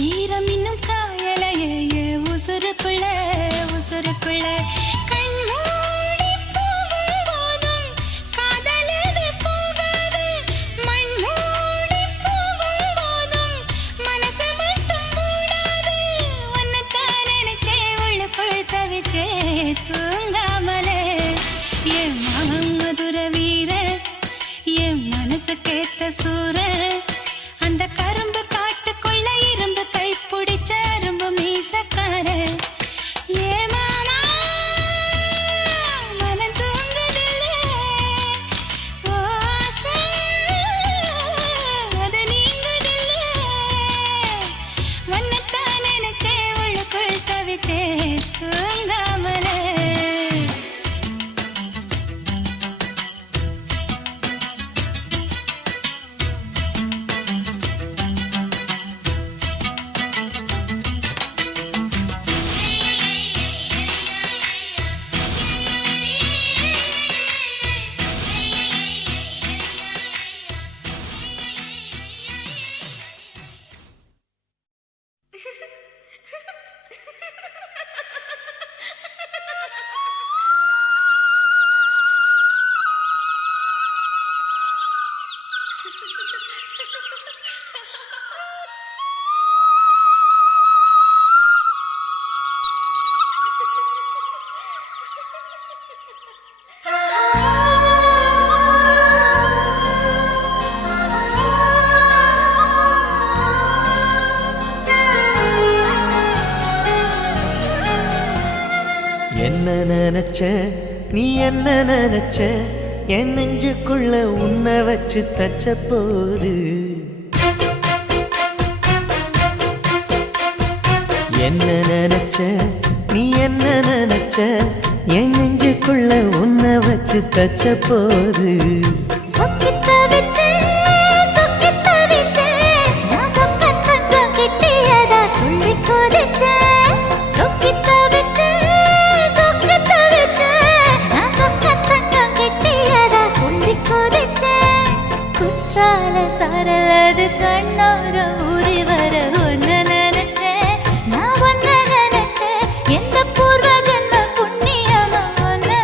ஈரம் இன்னும் காயலையே என் உசுருக்குள்ள உசுருக்குள்ள கண் மூடி போகும் போதும் காதலது போகாது மண் மூடி போகும் போதும் மனசு மட்டும் கூடாது உன்னைத்தான் நினைச்சேன் உள்ளுக்குள் தவிச்சேன் தூங்காமலே என் மாமன் மதுர வீர என் மனசு கேட்ட சூர அந்த கரும்பு காட்டுக்குள்ள இரும்பு கை பிடிச்ச அரும்பு மீசக்கார ஏ மாமா மனம் தூங்குதில்ல ஓ ஆசை அது நீங்குதில்ல உன்னைத்தான் நினைச்சேன் உள்ளுக்குள் தவிச்சேன் தூங்காமலே நினைச்ச நீ என்ன நினைச்ச என் நெஞ்சுக்குள்ள உன்னை வச்சு தச்ச போது போது சொக்கித்த வச்சு சொக்கித்த வச்சு நான் சொக்கத்தங்கம் கிட்டியதா துள்ளி குதிச்சேன் சொக்கித்த வச்சு சொக்கித்த வச்சு நான் சொக்கத்தங்கம் கிட்டியதா துள்ளி குதிச்சேன் குற்றால சரலது கண்ணோர ஊறி வர ஒன்னு நினைச்சேன் நான் ஒன்னு நினைச்சேன் எந்த பூர்வ ஜென்ம புண்ணியமா ஒன்னு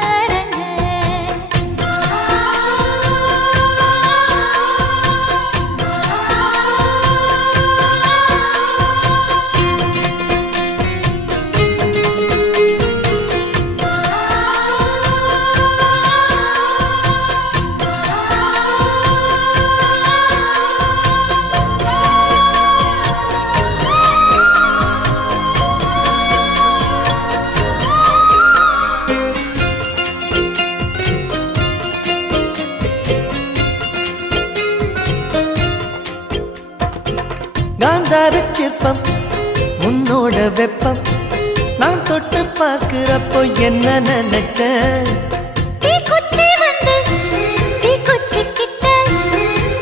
காந்தாரி சிற்பம் உன்னோட வெப்பம் நான் தொட்டு பார்க்கிறப்போ என்ன நினைச்சேன் தீக்குச்சி வந்து தீக்குச்சி கிட்ட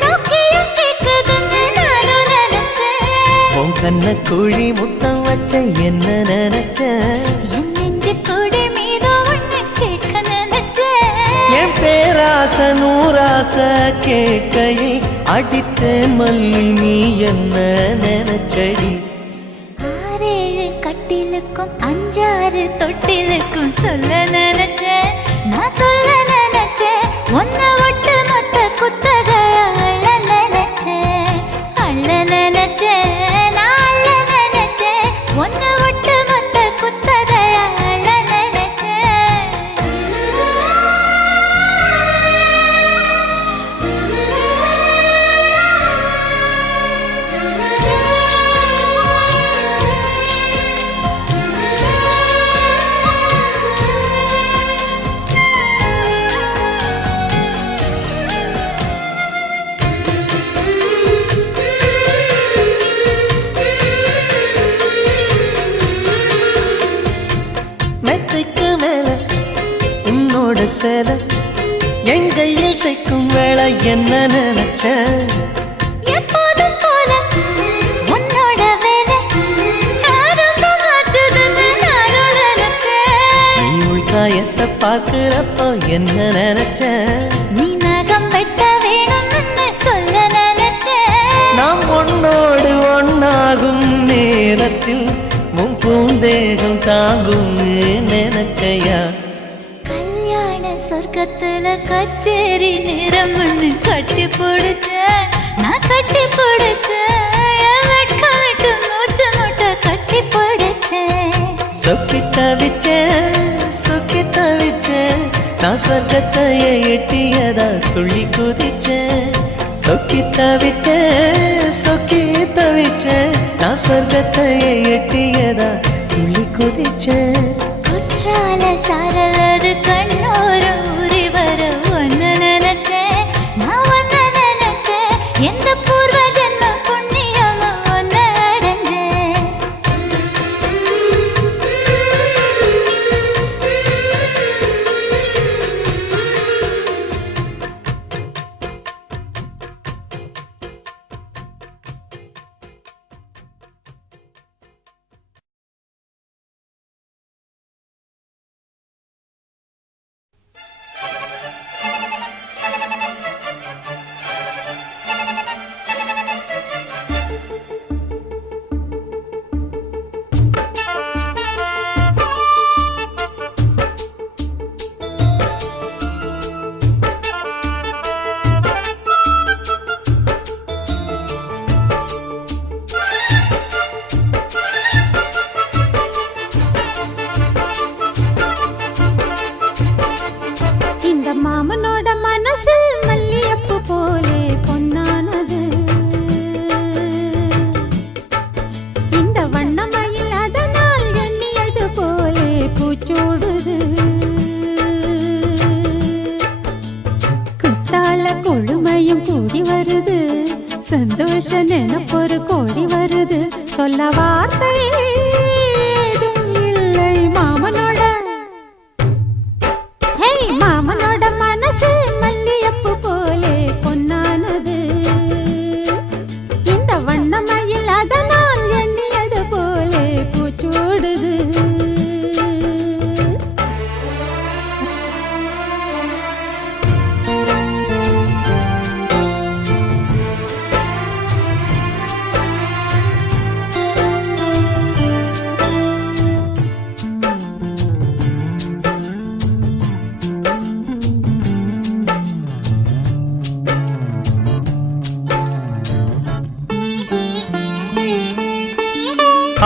சௌக்கியம் கேக்குதுன்னு நானும் நினைச்சேன் உன் கண்ண குழி முத்தம் வச்ச என்ன நினைச்சேன் என் நெஞ்சு கொடி மீது ஒண்ணு கேட்க நினைச்சேன் என் பேராச நூராச கேட்கையை அடித்தேன் மல்லி நீ என்ன நினைச்சடி ஆறேழு கட்டிலுக்கும் அஞ்சாறு தொட்டிலுக்கும் சொல்ல நினைச்சேன் நான் சொல்ல நினைச்சேன் ஒன்ன விட்டு மொத்த குத்தக அள்ள நினைச்சேன் நான் அள்ள நினைச்சேன் ஒன்ன விட்டு மொத்த குத்தக அள்ள மெத்தைக்கு மேல உன்னோட சேல என் கையில் சேர்க்கும் வேலை என்ன நினைச்சேன் எப்போதும் போல உன்னோட வேலை ஆரம்பமாச்சுதுன்னு நானும் நினைச்சேன் நீ உள்காயத்தை பார்க்கிறப்போ என்ன நினைச்சேன் நீ நகம் வெட்ட வேணும்னு சொல்ல நினைச்சேன் நாம் ஒன்னோடு ஒன்னாகும் நேரத்தில் உன் பூந்தேகம் தாங்கும்னு நினைச்சையா கல்யாண சொர்க்கத்துல கச்சேரி நிறம்னு கட்டி பிடிச்சேன் நான் கட்டி பிடிச்சேன் என் வெட்கம் விட்டு மூச்சு முட்டை கட்டி பிடிச்சேன் சொக்கி தவிச்சேன் நான் சொர்க்கத்தையே எட்டியதா துள்ளி குதிச்சேன் சொக்கி தவிச்சேன் நான் சொர்க்கத்தையே எட்டியதா துள்ளி குதிச்சேன் குற்றால சாரலது கண்ணோர ஊறி வர ஒன்னு நினைச்சேன் நான் ஒன்னு நினைச்சேன் எந்த பூர்வ ஜென்ம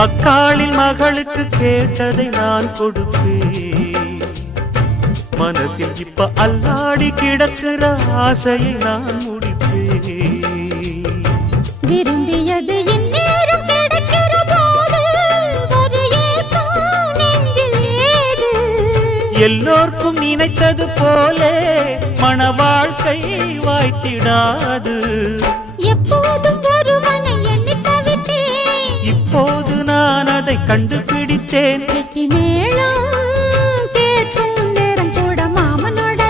அக்காளின் மகளுக்கு கேட்டதை நான் கொடுப்பேன். மனசில் இப்ப அல்லாடி கிடக்கிற ஆசையை நான் முடிப்பேன். விரும்பியது இந்நேரம் கிடைக்கிற போது ஒரு ஏக்கம் நெஞ்சில் ஏது? எல்லோர்க்கும் நினைத்தது போலே மன வாழ்க்கை வாய்த்திடாது. எப்போதும் ஒருவனை எண்ணி தவித்தேன். இப்போது நான் அதை கண்டுபிடித்தேன். வெற்றி மேளம் கேட்கும் நேரம் கூட மாமனோட.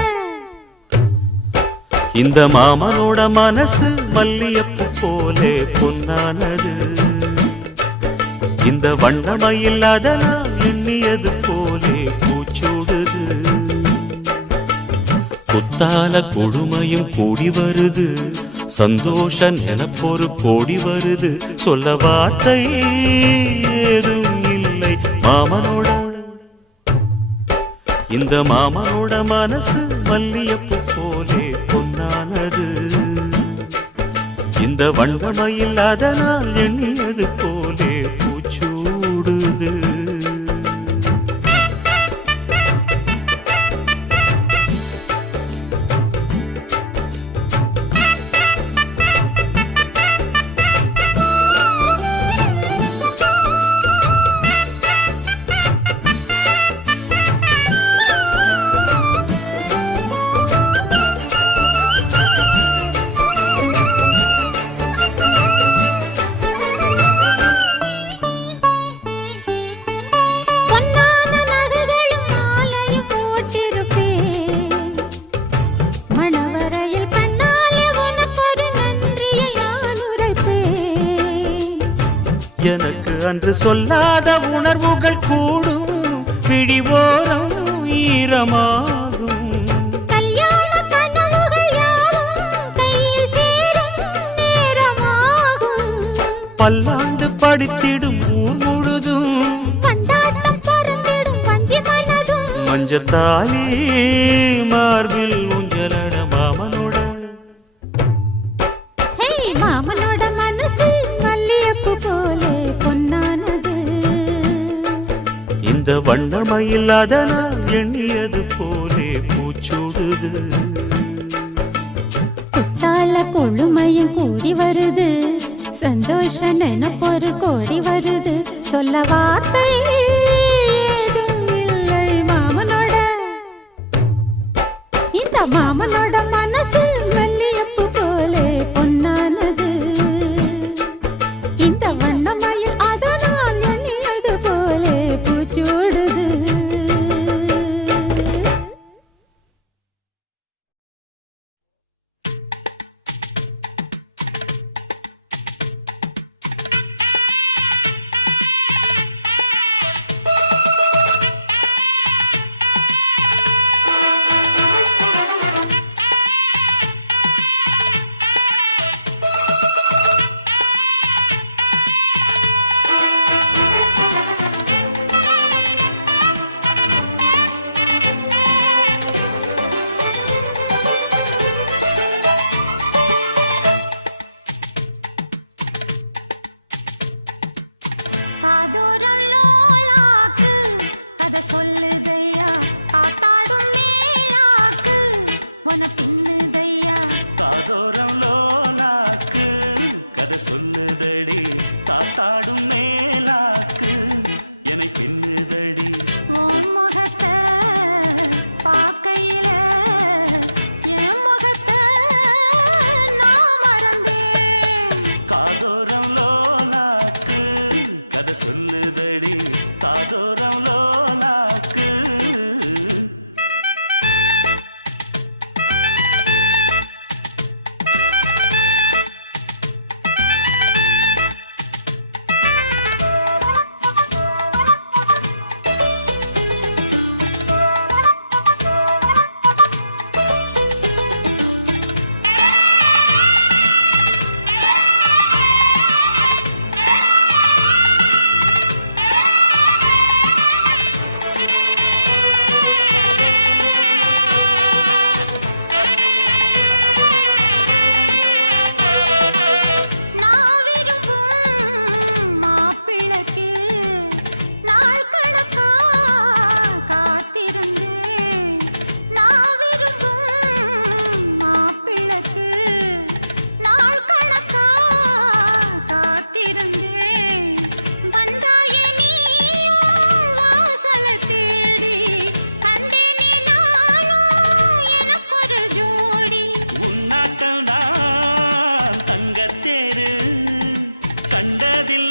இந்த மாமனோட மனசு மல்லியப்பு போலே பொன்னானது. இந்த வண்ணமயில் அதனால் எண்ணியது போலே பூச்சூடுது. குத்தால கொடுமையும் கூடி வருது, சந்தோஷ நிலப்பொரு கோடி வருது. சொல்ல வார்த்தை ஏதும் இல்லை மாமனோட. இந்த மாமனோட மனசு மல்லியப்பு போலே பொன்னானது. இந்த வண்ணமயில் அதனால் எண்ணியது போலே பூச்சூடுது. பொன்னான நகைகளும் மாலையும் போட்டிருப்பேன். மணவரையில் கண்ணாலே உனக்கொரு நன்றியை நான் உரைப்பேன். எனக்கு அன்று சொல்லாத உணர்வுகள் கூடும், பிடிவோரம் ஈரமாகும். கல்யாண கனவுகள் யாவும் கையில் சேரும் நேரமாகும். பல்லாண்டு படித்திடும் ஊர் முழுதும் கொண்டாட்டம் பறந்திடும் வஞ்சி மனதும். மஞ்சத்தாலி மார்பில் ஊஞ்சலட மாமனோட. ஹே, மாமனோட மனசு மல்லியப்பு போலே பொன்னானது. இந்த வண்ணமயில் அதனால் எண்ணியது போலே பூச்சூடுது. குத்தால கொழுமையும் கூடி வருது, சந்தோஷ நினைப்பொரு கோடி வருது. சொல்ல வார்த்தை ஏதும் இல்லை மாமனோட. இந்த மாமனோட மனசு மல்லியப்பு போலே பொன்னானது. இந்த வண்ணமயில் அதனால் எண்ணியது போலே பூச்சூடுது. காதோரம் லோலாக்கு கதை சொல்லுதையா, காத்தாடும் மேலாக்கு உன பின்னுதையா. காதோரம் லோலாக்கு கதை சொல்லுதடி, காத்தாடும் மேலாக்கு என்னை பின்னுதடி. உன் முகத்தை பார்க்கையில என் முகத்தை நான் மறந்தேன். காதோரம் லோலாக்கு கதை சொல்லுதடி, காதோரம் லோலாக்கு.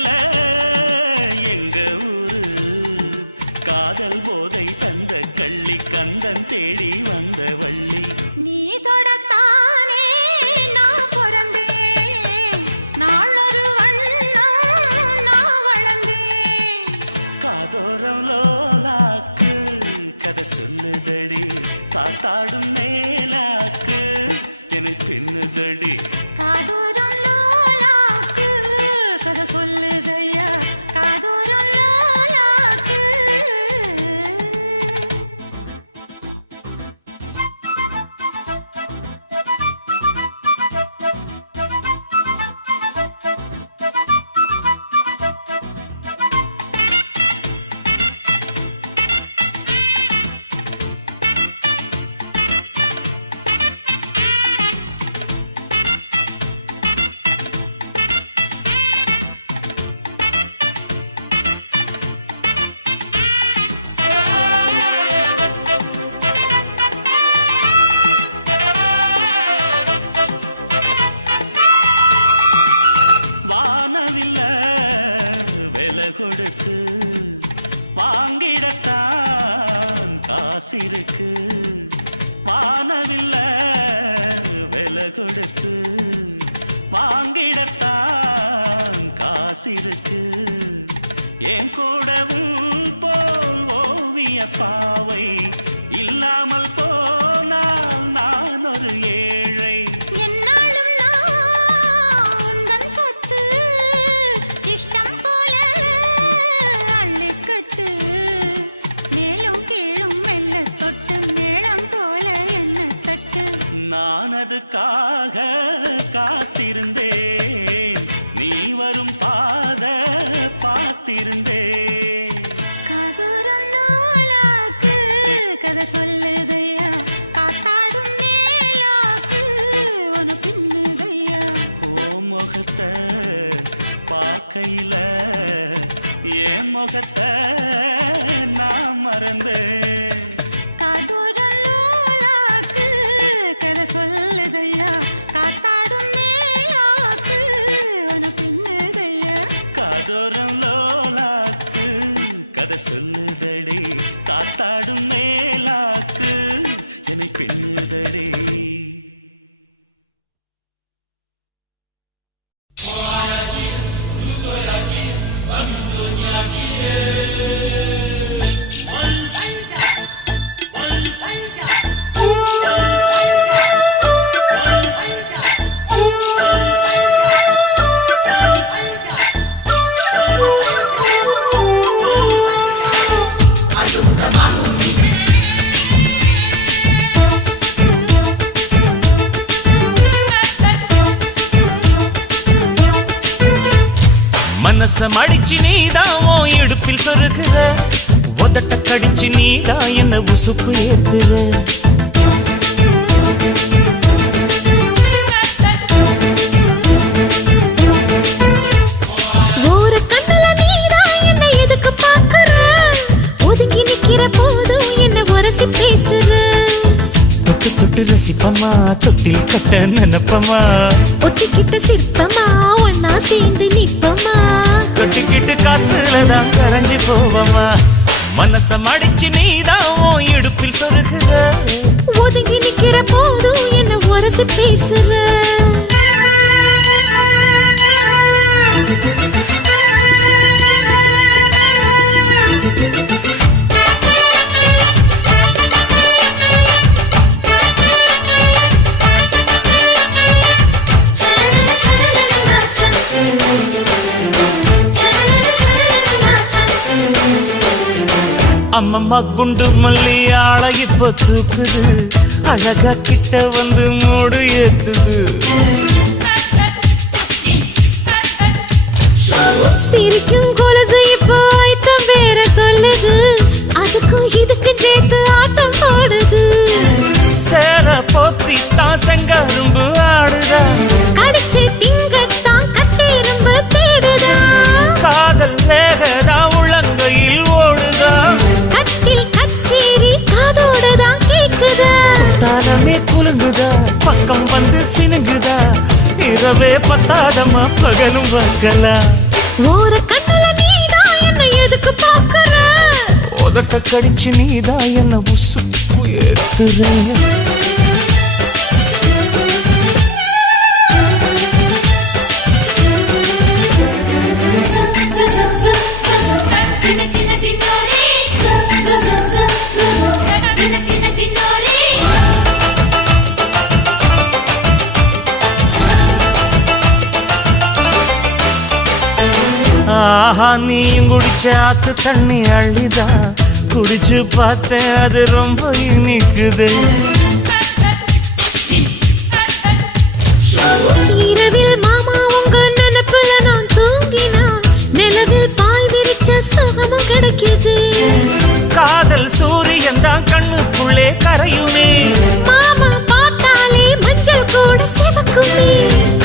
அல்ல எங்க ஊரு காதல் போதை தந்த கள்ளி கந்தன் தேடி வந்த வள்ளி நீ தொடத்தானே நான் பிறந்தேன் நாளொரு வண்ணம் நான் வளர்ந்தேன் காதோரம் லோலாக்கு கதை சொல்லுதடி காத்தாடும் மேலாக்கு என்னை பின்னுதடி காதூரம் லோலாக்கு கதை சொல்லுதையா காதூரம் லோலாக்கு வானவில்ல விலை கொடுத்து வாங்கிடத்தான் காசிருக்கு வானவில்ல விலை கொடுத்து வாங்கிடத்தான் காசிருக்கு என் கூடவும் போல் ஓவிய பாவை இல்லாமல் போனால் நான் ஒரு ஏழை என்னாலும் நான் உந்தன் சொத்து இஷ்டம் போல அள்ளிக்கட்டு மேலும் கீழும் மெல்ல தொட்டு மேளம் போல என்ன தட்டு நான் அதுக்காக காத்திருந்தேன் நீ வரும் பாத பார்த்திருந்தேன் காதூரம் லோலாக்கு கதை சொல்லுதையா காத்தாடும் மேலாக்கு உன பின்னுதையா ஓ முகத்தை பார்க்கையில என் முகத்தை நான் மறந்தேன் காதூரம் லோலாக்கு கதை சொல்லுதையா காத்தாடும் மேலாக்கு உன பின்னுதையா காதோரம் லோலாக்கு கதை சொல்லுதடி காத்தாடும் மேலாக்கு என்னை பின்னுதடி மனசம் அடிச்சு நீதான் உன் இடுப்பில் சொருகுற உதட்ட கடிச்சு நீதான் என்ன உசுக்கு ஏத்துற ஓர கண்ணுல நீதான் என்ன எதுக்கு பாக்குற ஒதுங்கி நிக்கிற போதும் என்ன உரசி பேசுற தொட்டு தொட்டு ரசிப்பமா தொட்டில் கட்ட நினைப்பமா ஒட்டிக்கிட்ட சிற்பமா ஒன்னா சேர்ந்து நிப்பமா கொட்டிக்கிட்டு காத்துலதான் கரைஞ்சு போவமா மனசம் அடிச்சு நீதான் உன் இடுப்பில் சொருகுற ஒதுங்கி நிக்கிற போதும் என்ன உரசி பேசுற அம்மம்மா குண்டு மல்லி ஆள இப்ப தூக்குது அழகா கிட்ட வந்து மூடு ஏத்துது சிரிக்கும் கொலுசு இப்போ ஐத்தம் வேற சொல்லுது அதுக்கும் இதுக்கும் சேர்த்து ஆட்டம் போடுது சேர போத்தி தான் செங்கரும்பு ஆடுதா கடிச்சு திங்கத்தான் கட்டி இரும்பு தேடுதா காதல் வேகதா உள்ளங்கையில் ஓடுதா கட்டில் கச்சேரி காதோடுதான் கேக்குதா தரமே குலுங்குதா பக்கம் வந்து சினுங்குதா இரவே பத்தாதமா பகலும் வங்கலா ஓர உதட்ட கடிச்சு நீதான் என்ன உசுப்பு ஏத்துற ஆஹா நீயும் குடிச்ச ஆத்து தண்ணி அள்ளிதா குடிச்சு பார்த்தேன் அது ரொம்ப இனிக்குது இரவில் மாமா உங்க நினைப்புல நான் தூங்கினா நிலவில் பாய் விரிச்ச சுகமும் கிடைக்குது காதல் சூரியன் தான் கண்ணுக்குள்ளே கரையுமே மாமா பார்த்தாலே மஞ்சள் கூட சிவக்குமே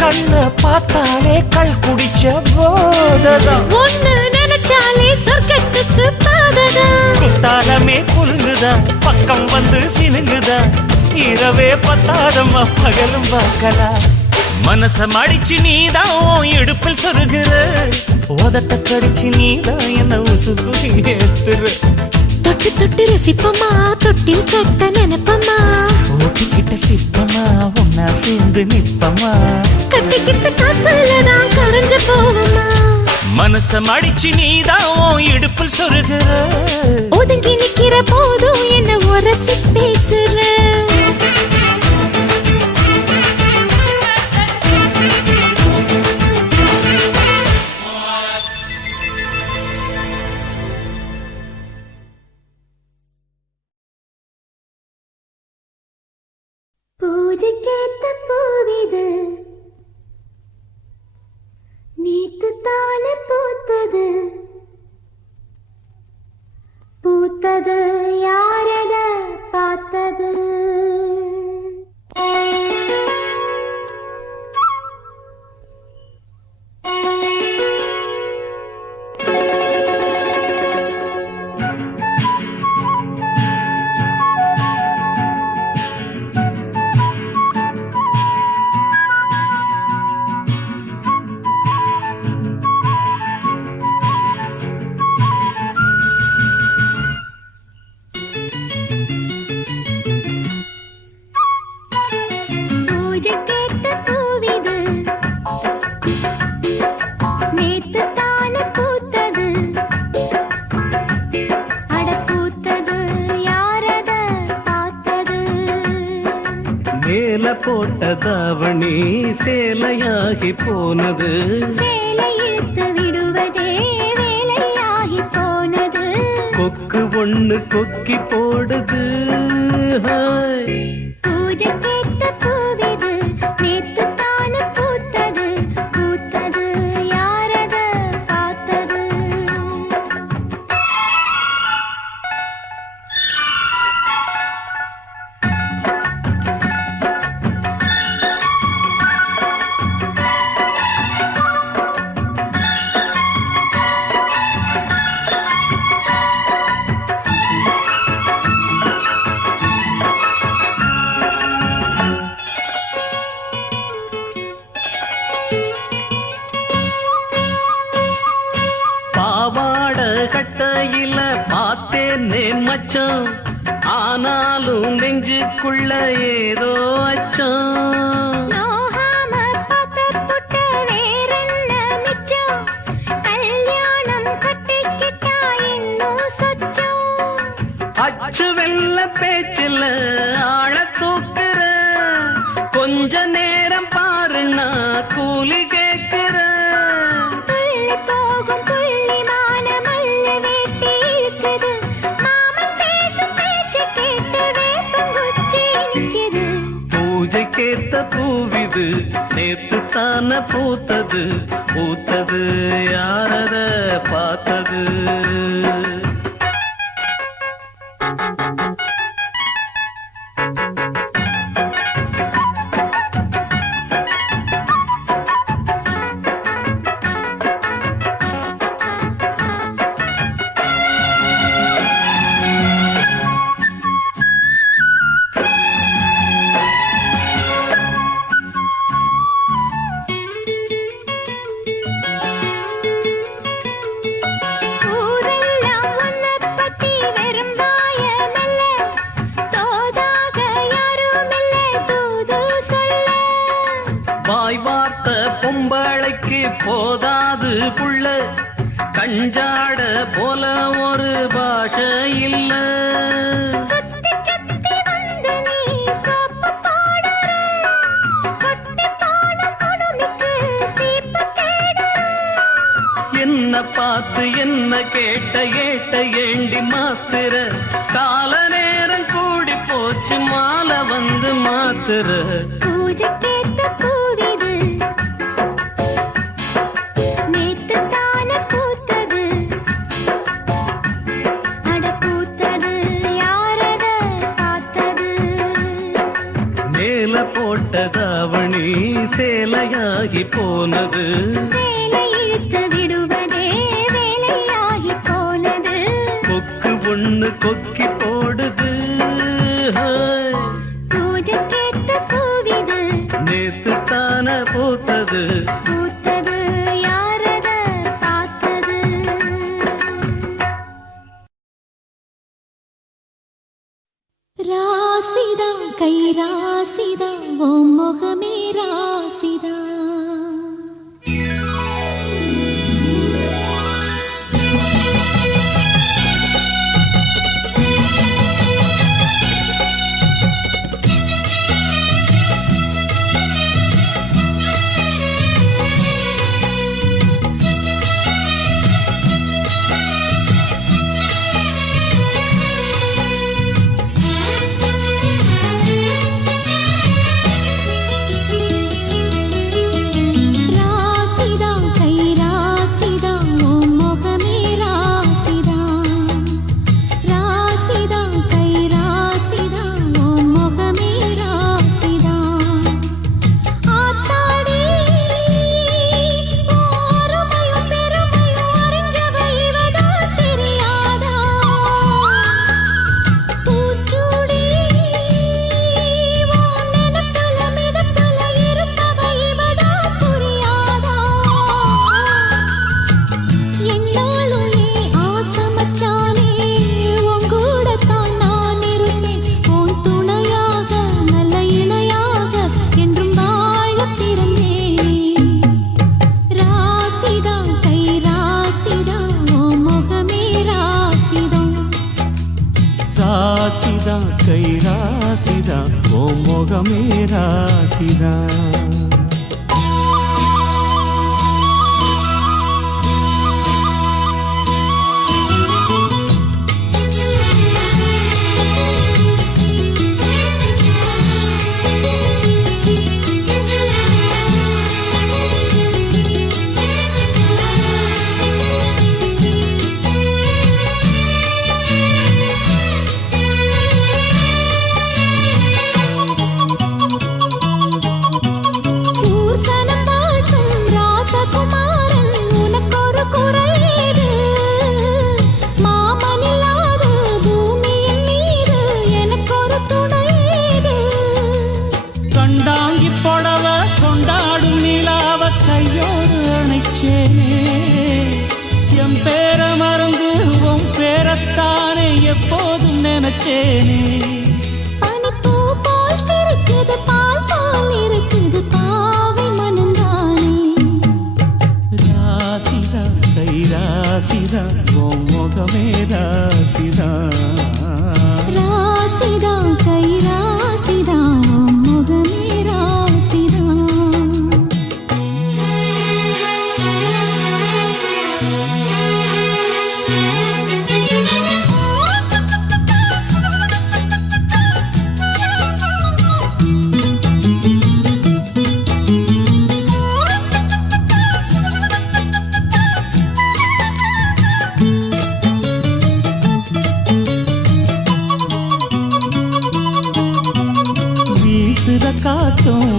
கண்ணை பார்த்தாலே கள் குடிச்ச போததான் ஒன்னு நினைச்சாலே சொர்க்கத்துக்கு பாததா குத்தாலமே குலுங்குதா பக்கம் வந்து சினுங்குதா இரவே பத்தாதம்மா பகலும் பார்க்கலா மனச மடிச்சு நீதான் இடுப்பில் சொருகுற உதட்ட கடிச்சு நீதான் என்ன உசுக்கு ஏத்துற தொட்டு தொட்டு ரசிப்பமா தொட்டில் கட்ட நினைப்பமா ஓட்டிக்கிட்ட சிப்பமா ஒன்னா சேர்ந்து நிப்பமா கட்டிக்கிட்ட காத்துலதான் கரைஞ்சு போகுமா மனச மடிச்சு நீதான் இடுப்பில் சொருகுற ஒதுங்கி நிக்கிற போதும் என்ன உரசி பேசுற பூஜைக்கேத்த பூவிது நேத்து தானே பூத்தது பூத்தது யாரத பார்த்தது போட்டதாவணி சேலையாகி போனது சேலை இழுத்து விடுவதே வேலையாகி போனது கொக்கு ஒண்ணு கொக்கி போடுது பூஜை கேட்ட பூவிது நேத்து தானே பூத்தது பூத்தது யாரத பார்த்தது கட்டையில பார்த்தேனே மச்சான் ஆனாலும் நெஞ்சுக்குள்ள ஏதோ அச்சம் நோகாம பாப்பப்புட்ட வேறென்ன மிச்சம் கல்யாணம் கட்டிக்கிட்டா இன்னும் சொச்சம் அச்சு வெள்ள பேச்சில ஆழ தூக்குற கொஞ்ச நேரம் பாருன்னா கூலி கேட்கிற கேத்த பூவிது நேத்து தான பூத்தது பூத்தது யாரத பார்த்தது புள்ள கஞ்சாட போல ஒரு பாஷை இல்ல. என்ன பார்த்து என்ன கேட்ட ஏட்ட ஏண்டி மாத்திர கால நேரம் கூடி போச்சு மாலை வந்து மாத்திர. பூஜை கேட்ட பூவிது நேத்து தானே பூத்தது, அட பூத்தது யாரத பார்த்தது. மேல போட்ட தாவணி சேலையாகி போனது, சேலை இழுத்து விடுவதே வேலையாகி போனது. கொக்கு ஒண்ணு கொக்கி போடுது. பூஜை கேட்ட பூவிது நேத்து தானே பூத்தது, பூத்தது யாரத பார்த்தது. ராசிதா கை ராசிதா ஓ முகமே ராசிதா.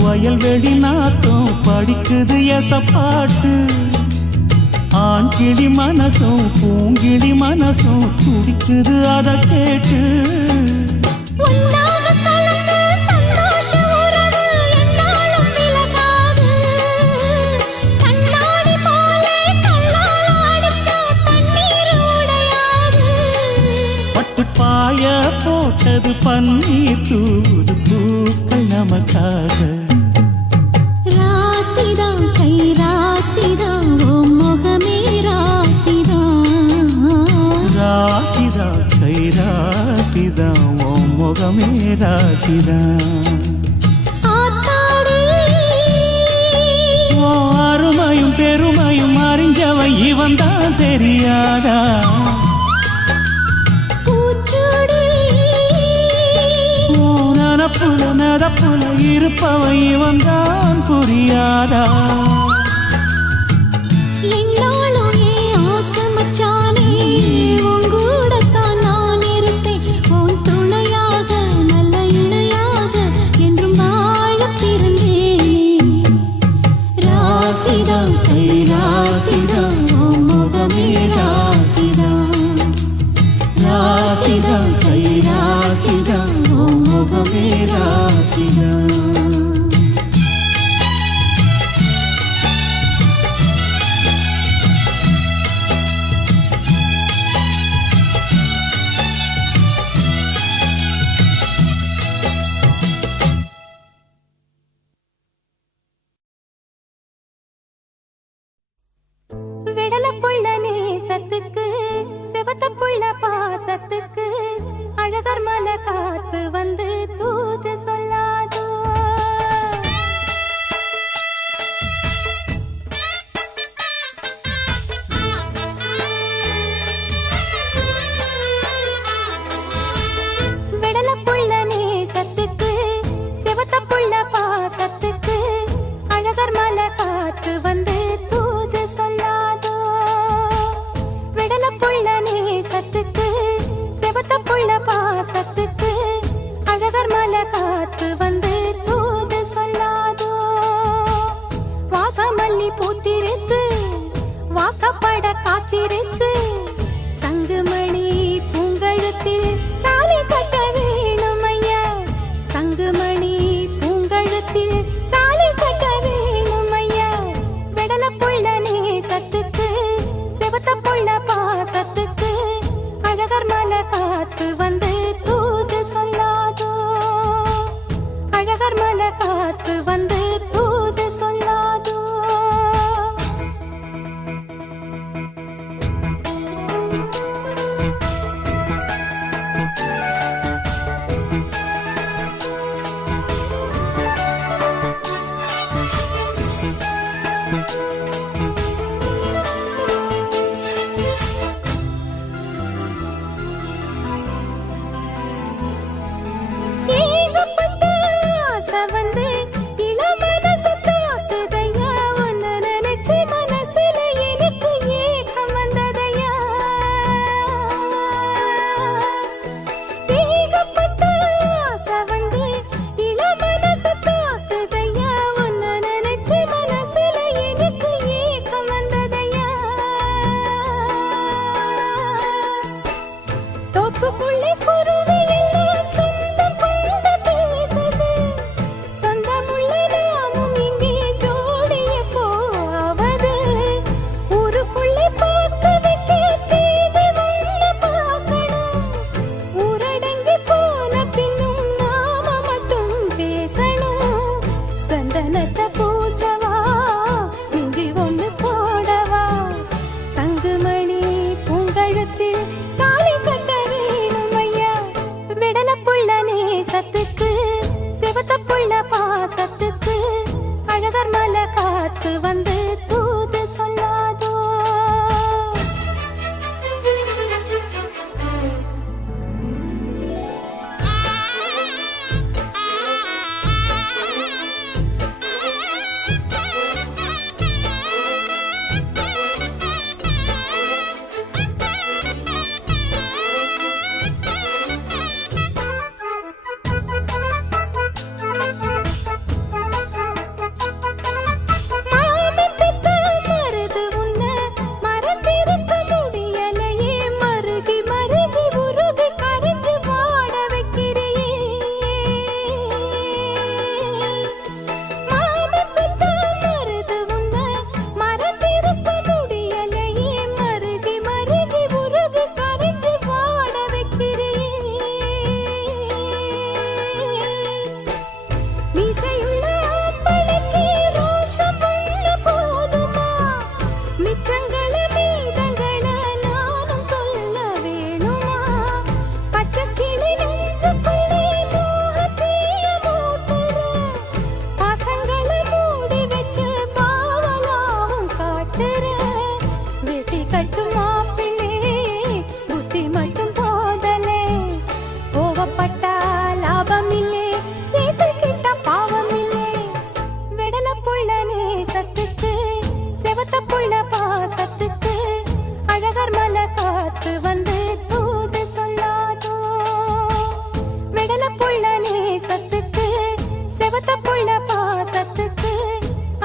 வயல்வெளி நாத்தம் படிக்குது எசப்பாட்டு. ஆண் கிளி மனசும் பூங்கிளி மனசும் துடிக்குது அத கேட்டு. பட்டுப்பாய போட்டது பன்னீர் தூது பூக்கள் நமக்காக. ராசிதா கை ராசிதா ஓ முகமே தான் தெரியாதா பூச்சூடி நடப்புல இருப்பவன் இவன் தான் புரியாதா என்னாலும் ஏன் ஆசை மச்சானே உன் கூடத்தான் நான் இருப்பேன் உன் துணையாக நல்ல இணையாக என்றும் வாழ பிறந்தேன் ராசிதான் கை ராசிதான் உன் முகமே ராசிதான் ராசிதான் கை ராசிதான் உன் முகமே ராசிதான் விடல புள்ள நேசத்துக்கு செவத்த புள்ள பாசத்துக்கு அழகர் மலை காத்து வந்து தூது சொல்லாதோ விடல புள்ள நேசத்துக்கு செவத்த புள்ள பாசத்துக்கு அழகர் மலை காத்து வந்து தூது சொல்லாதோ விடல புள்ள நேசத்துக்கு அழகர் மலை காத்து வந்து தூது சொல்லாதோ வெடல புள்ள நேசத்துக்கு செவத்த புள்ள பாசத்துக்கு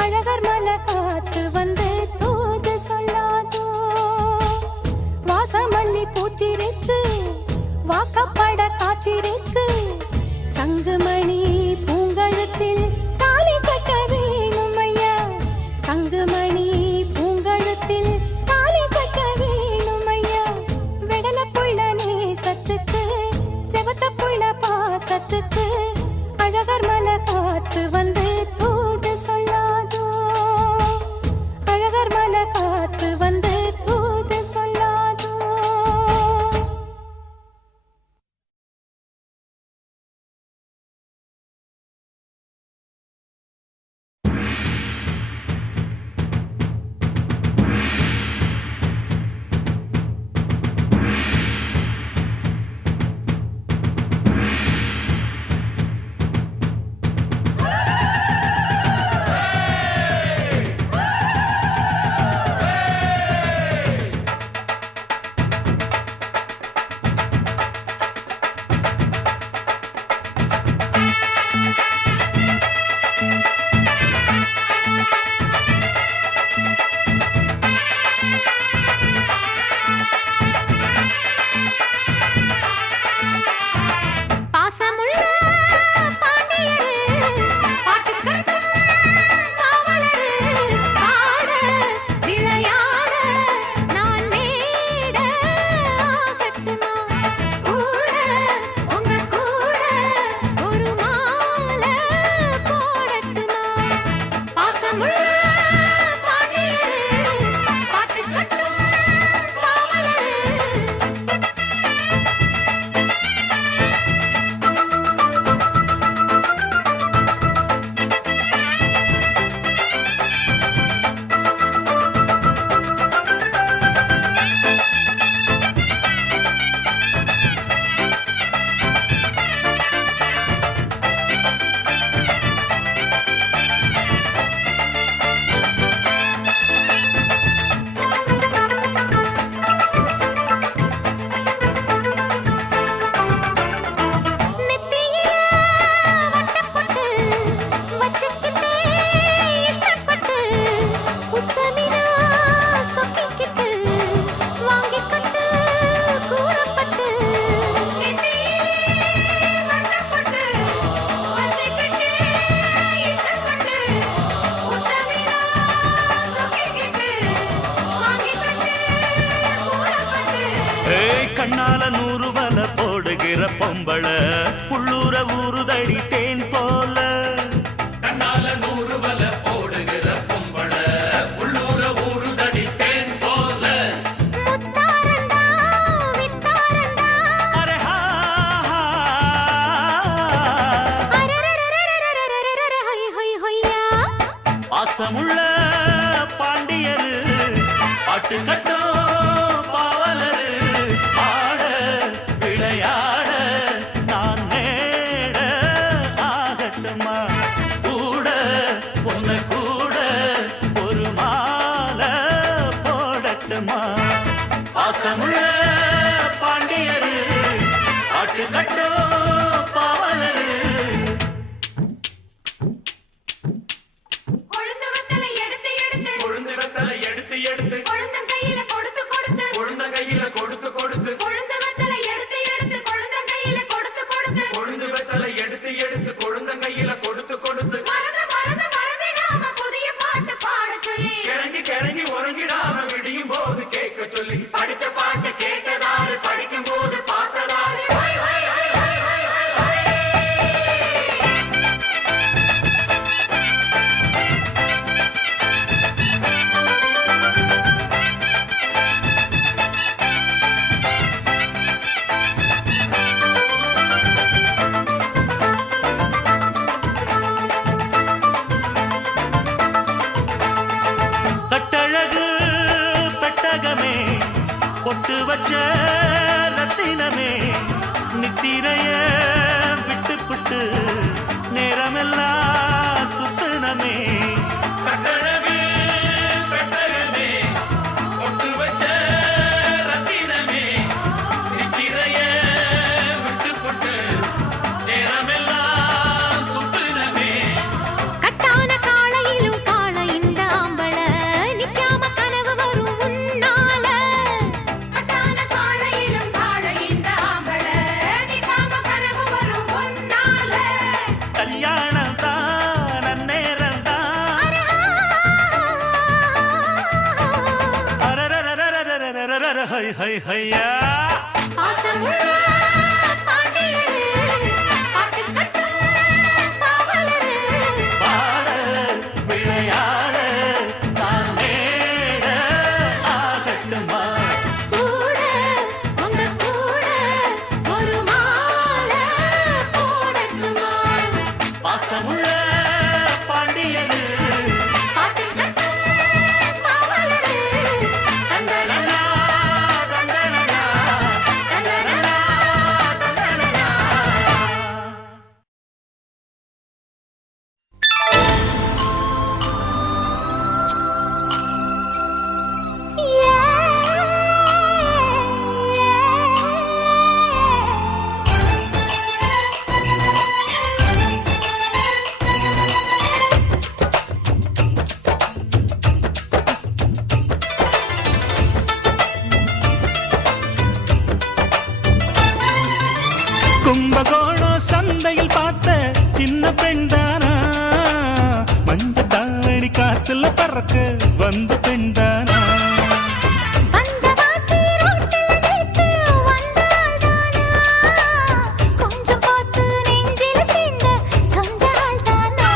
அழகர் மலை காத்து வந்து தூது சொல்லாதோ வாசமல்லி பூத்திருக்கு வாக்கப்பட காத்திருக்கு சங்குமணி பூங்கழுத்தில் தாலி கட்ட வேணும் ஐயா சங்குமணி பூங்கழுத்தில் தாலி கட்ட வேணும் ஐயா வெடல புள்ள நேசத்துக்கு செவத்த புள்ள பாசத்துக்கு அழகர் மலை காத்து வந்து தூது சொல்லாதோ அழகர் மலை காத்து வந்து தூது சொல்லாதோ பாசமுள்ள பாண்டியரு பாட்டு கட்டும் காவலரு பாட விளையாட நான் மேட ஆகட்டுமா கூட உங்க கூட ஒரு மாலை போடட்டுமா பாசமுள்ள பாண்டியரு பாட்டு கட்டும் காவலரு நெத்தியில வட்டப்பட்டு வச்சுக்கிட்டே இஷ்டப்பட்டு உத்தமினா சொக்கிக்கிட்டு வாங்கிக்கிட்டு கூடப்பட்டு நெத்தியில வட்டப்பட்டு வச்சுக்கிட்டே இஷ்டப்பட்டு உத்தமினா சொக்கிக்கிட்டு வாங்கிக்கிட்டு கூடப்பட்டு ஏய் கண்ணால 100 வலை போடுகிற பொம்பள உள்ளூர ஊறுதடி தேன் போல கண்ணால 100 வலை போடுகிற பொம்பள உள்ளூர ஊறுதடி தேன் போல முத்தாரண்டா வித்தாரண்டா அரே ஹா அரரரரரரரரரரர ஹொய் ஹொய் ஹொய்யா பாசமுள்ள பாண்டியரு பாட்டு கட்டும் பாவலரு பாட விளையாட நான் மேட ஆகட்டுமா கூட உன்னை கூட ஒரு மாலை போடட்டுமா பாசமுள்ள பாண்டியரு பாட்டு கட்டும் பாவலரு கொழுந்து வத்தலை எடுத்து எடுத்து கொழுந்து வெத்தலை எடுத்து எடுத்து கொழுந்தன் கையில கொடுத்து கொடுத்து கொழுந்த கையில கொடுத்து கொடுத்து கொழுந்து வத்தலை எடுத்து எடுத்து கொழுந்தன் கையில கொடுத்து கொடுத்து கொழுந்து வெத்தலை எடுத்து எடுத்து கொழுந்த கையில கொடுத்து கொடுத்து மறந்து மறந்து மறந்திடாம புதிய பாட்டு பாட சொல்லி கிறங்கி கிறங்கி உறங்கிடாம விடியும் போது கேட்க சொல்லி படிச்ச பாட்டு கேட்டதாரு படிக்கும் போது பார்த்ததாரு ஹொய் ஹொய் ஹொய் ஹொய் ஹொய் ஹொய் ஹொய் கட்டழகு பெட்டகமே பொட்டு வச்ச ரத்தினமே நித்திரைய விட்டு புட்டு நேரமெல்லாம் சுத்தனமே கட்டழகு பெட்டகமே பொட்டு வச்ச ஹை ஹை ஹையா பாசமுள்ள பாண்டியரே, பாட்டு கட்டும் பாவலரே. பாட விளையாட நான் மேட ஆகட்டுமா கூட, உங்க கூட ஒரு மாலை போடட்டுமா? பாசமுள்ள பாண்டியனு பாட்டு கட்டும் பாவலரே. தந்தனனா, தந்தனனா, தந்தனனா, தந்தனனா. கும்பகோணம் சந்தையில் பார்த்த சின்ன பெண்தானா மஞ்ச தாணி காத்துல பறக்க வந்த பெண்தானா அந்த வாசி ரோட்டில் நேத்து வந்தாள்தானா? கொஞ்சம் பார்த்து நெஞ்சில் சேர்ந்த சொந்த ஆள்தானா?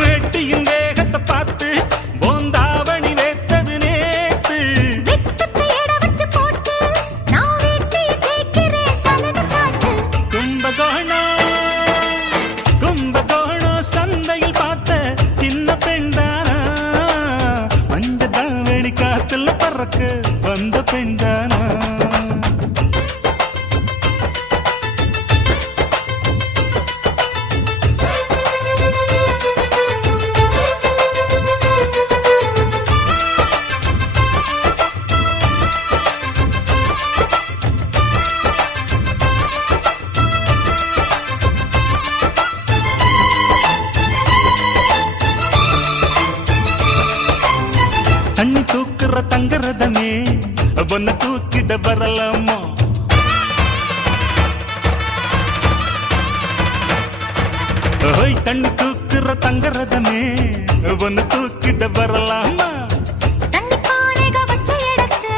வேட்டியின் வேகத்தை பார்த்து போந்தாவணி வேத்தது நேத்து வெட்டத்தை எட வச்சு போட்டு நான் வீட்டில் கேட்கிறேன் சலுகை காட்டு. கும்பகோணம் சந்தையில் பார்த்த சின்ன பெண்தானா மஞ்ச தாவணி காத்துல பறக்க வந்த பெண்தானா தண்ணி தூக்குற தங்கரதமே பொண்ணு தூக்கிட வரலாமா ஓய் தண்ணி தூக்குற தங்கரதமே பொண்ணு தூக்கிட வரலாமா தண்ணி பானைக வச்ச இடத்து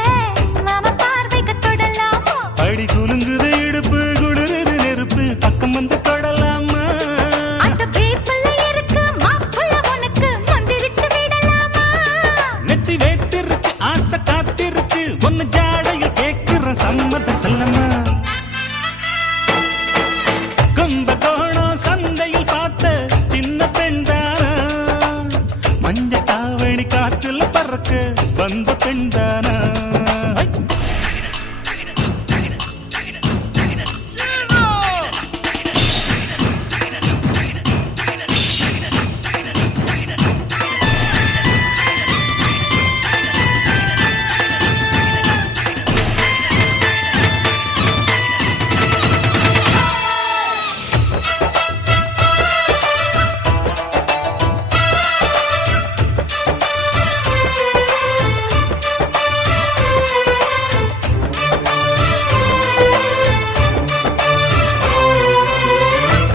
மாமா பார்வைக்கு தொடலாமா? அடி குலுங்குற இடுப்பு குளிருது நெருப்பு பக்கம் வந்து தொடலாமா அந்த பேப்புல இருக்கு மாப்புள்ள உனக்கு மந்திரிச்சு விடலாமா? நெத்தி வேட்டிருக்கு ஆசை காத்திருக்கு ஒன்னு ஜாடையில் கேட்கிற சம்மத செல்லமா கும்பகோணம் சந்தையில் பார்த்த சின்ன பெண்தானா மஞ்ச தாவணி காற்றுல பறக்க வந்த பெண்தானா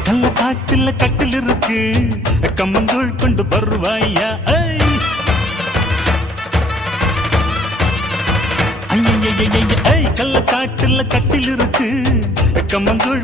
கள்ள காட்டுல கட்டில் இருக்கு கம்மங்கூழ் கொண்டு வருவாயா கள்ள காட்டுல கட்டில் இருக்கு கம்மங்கூழ்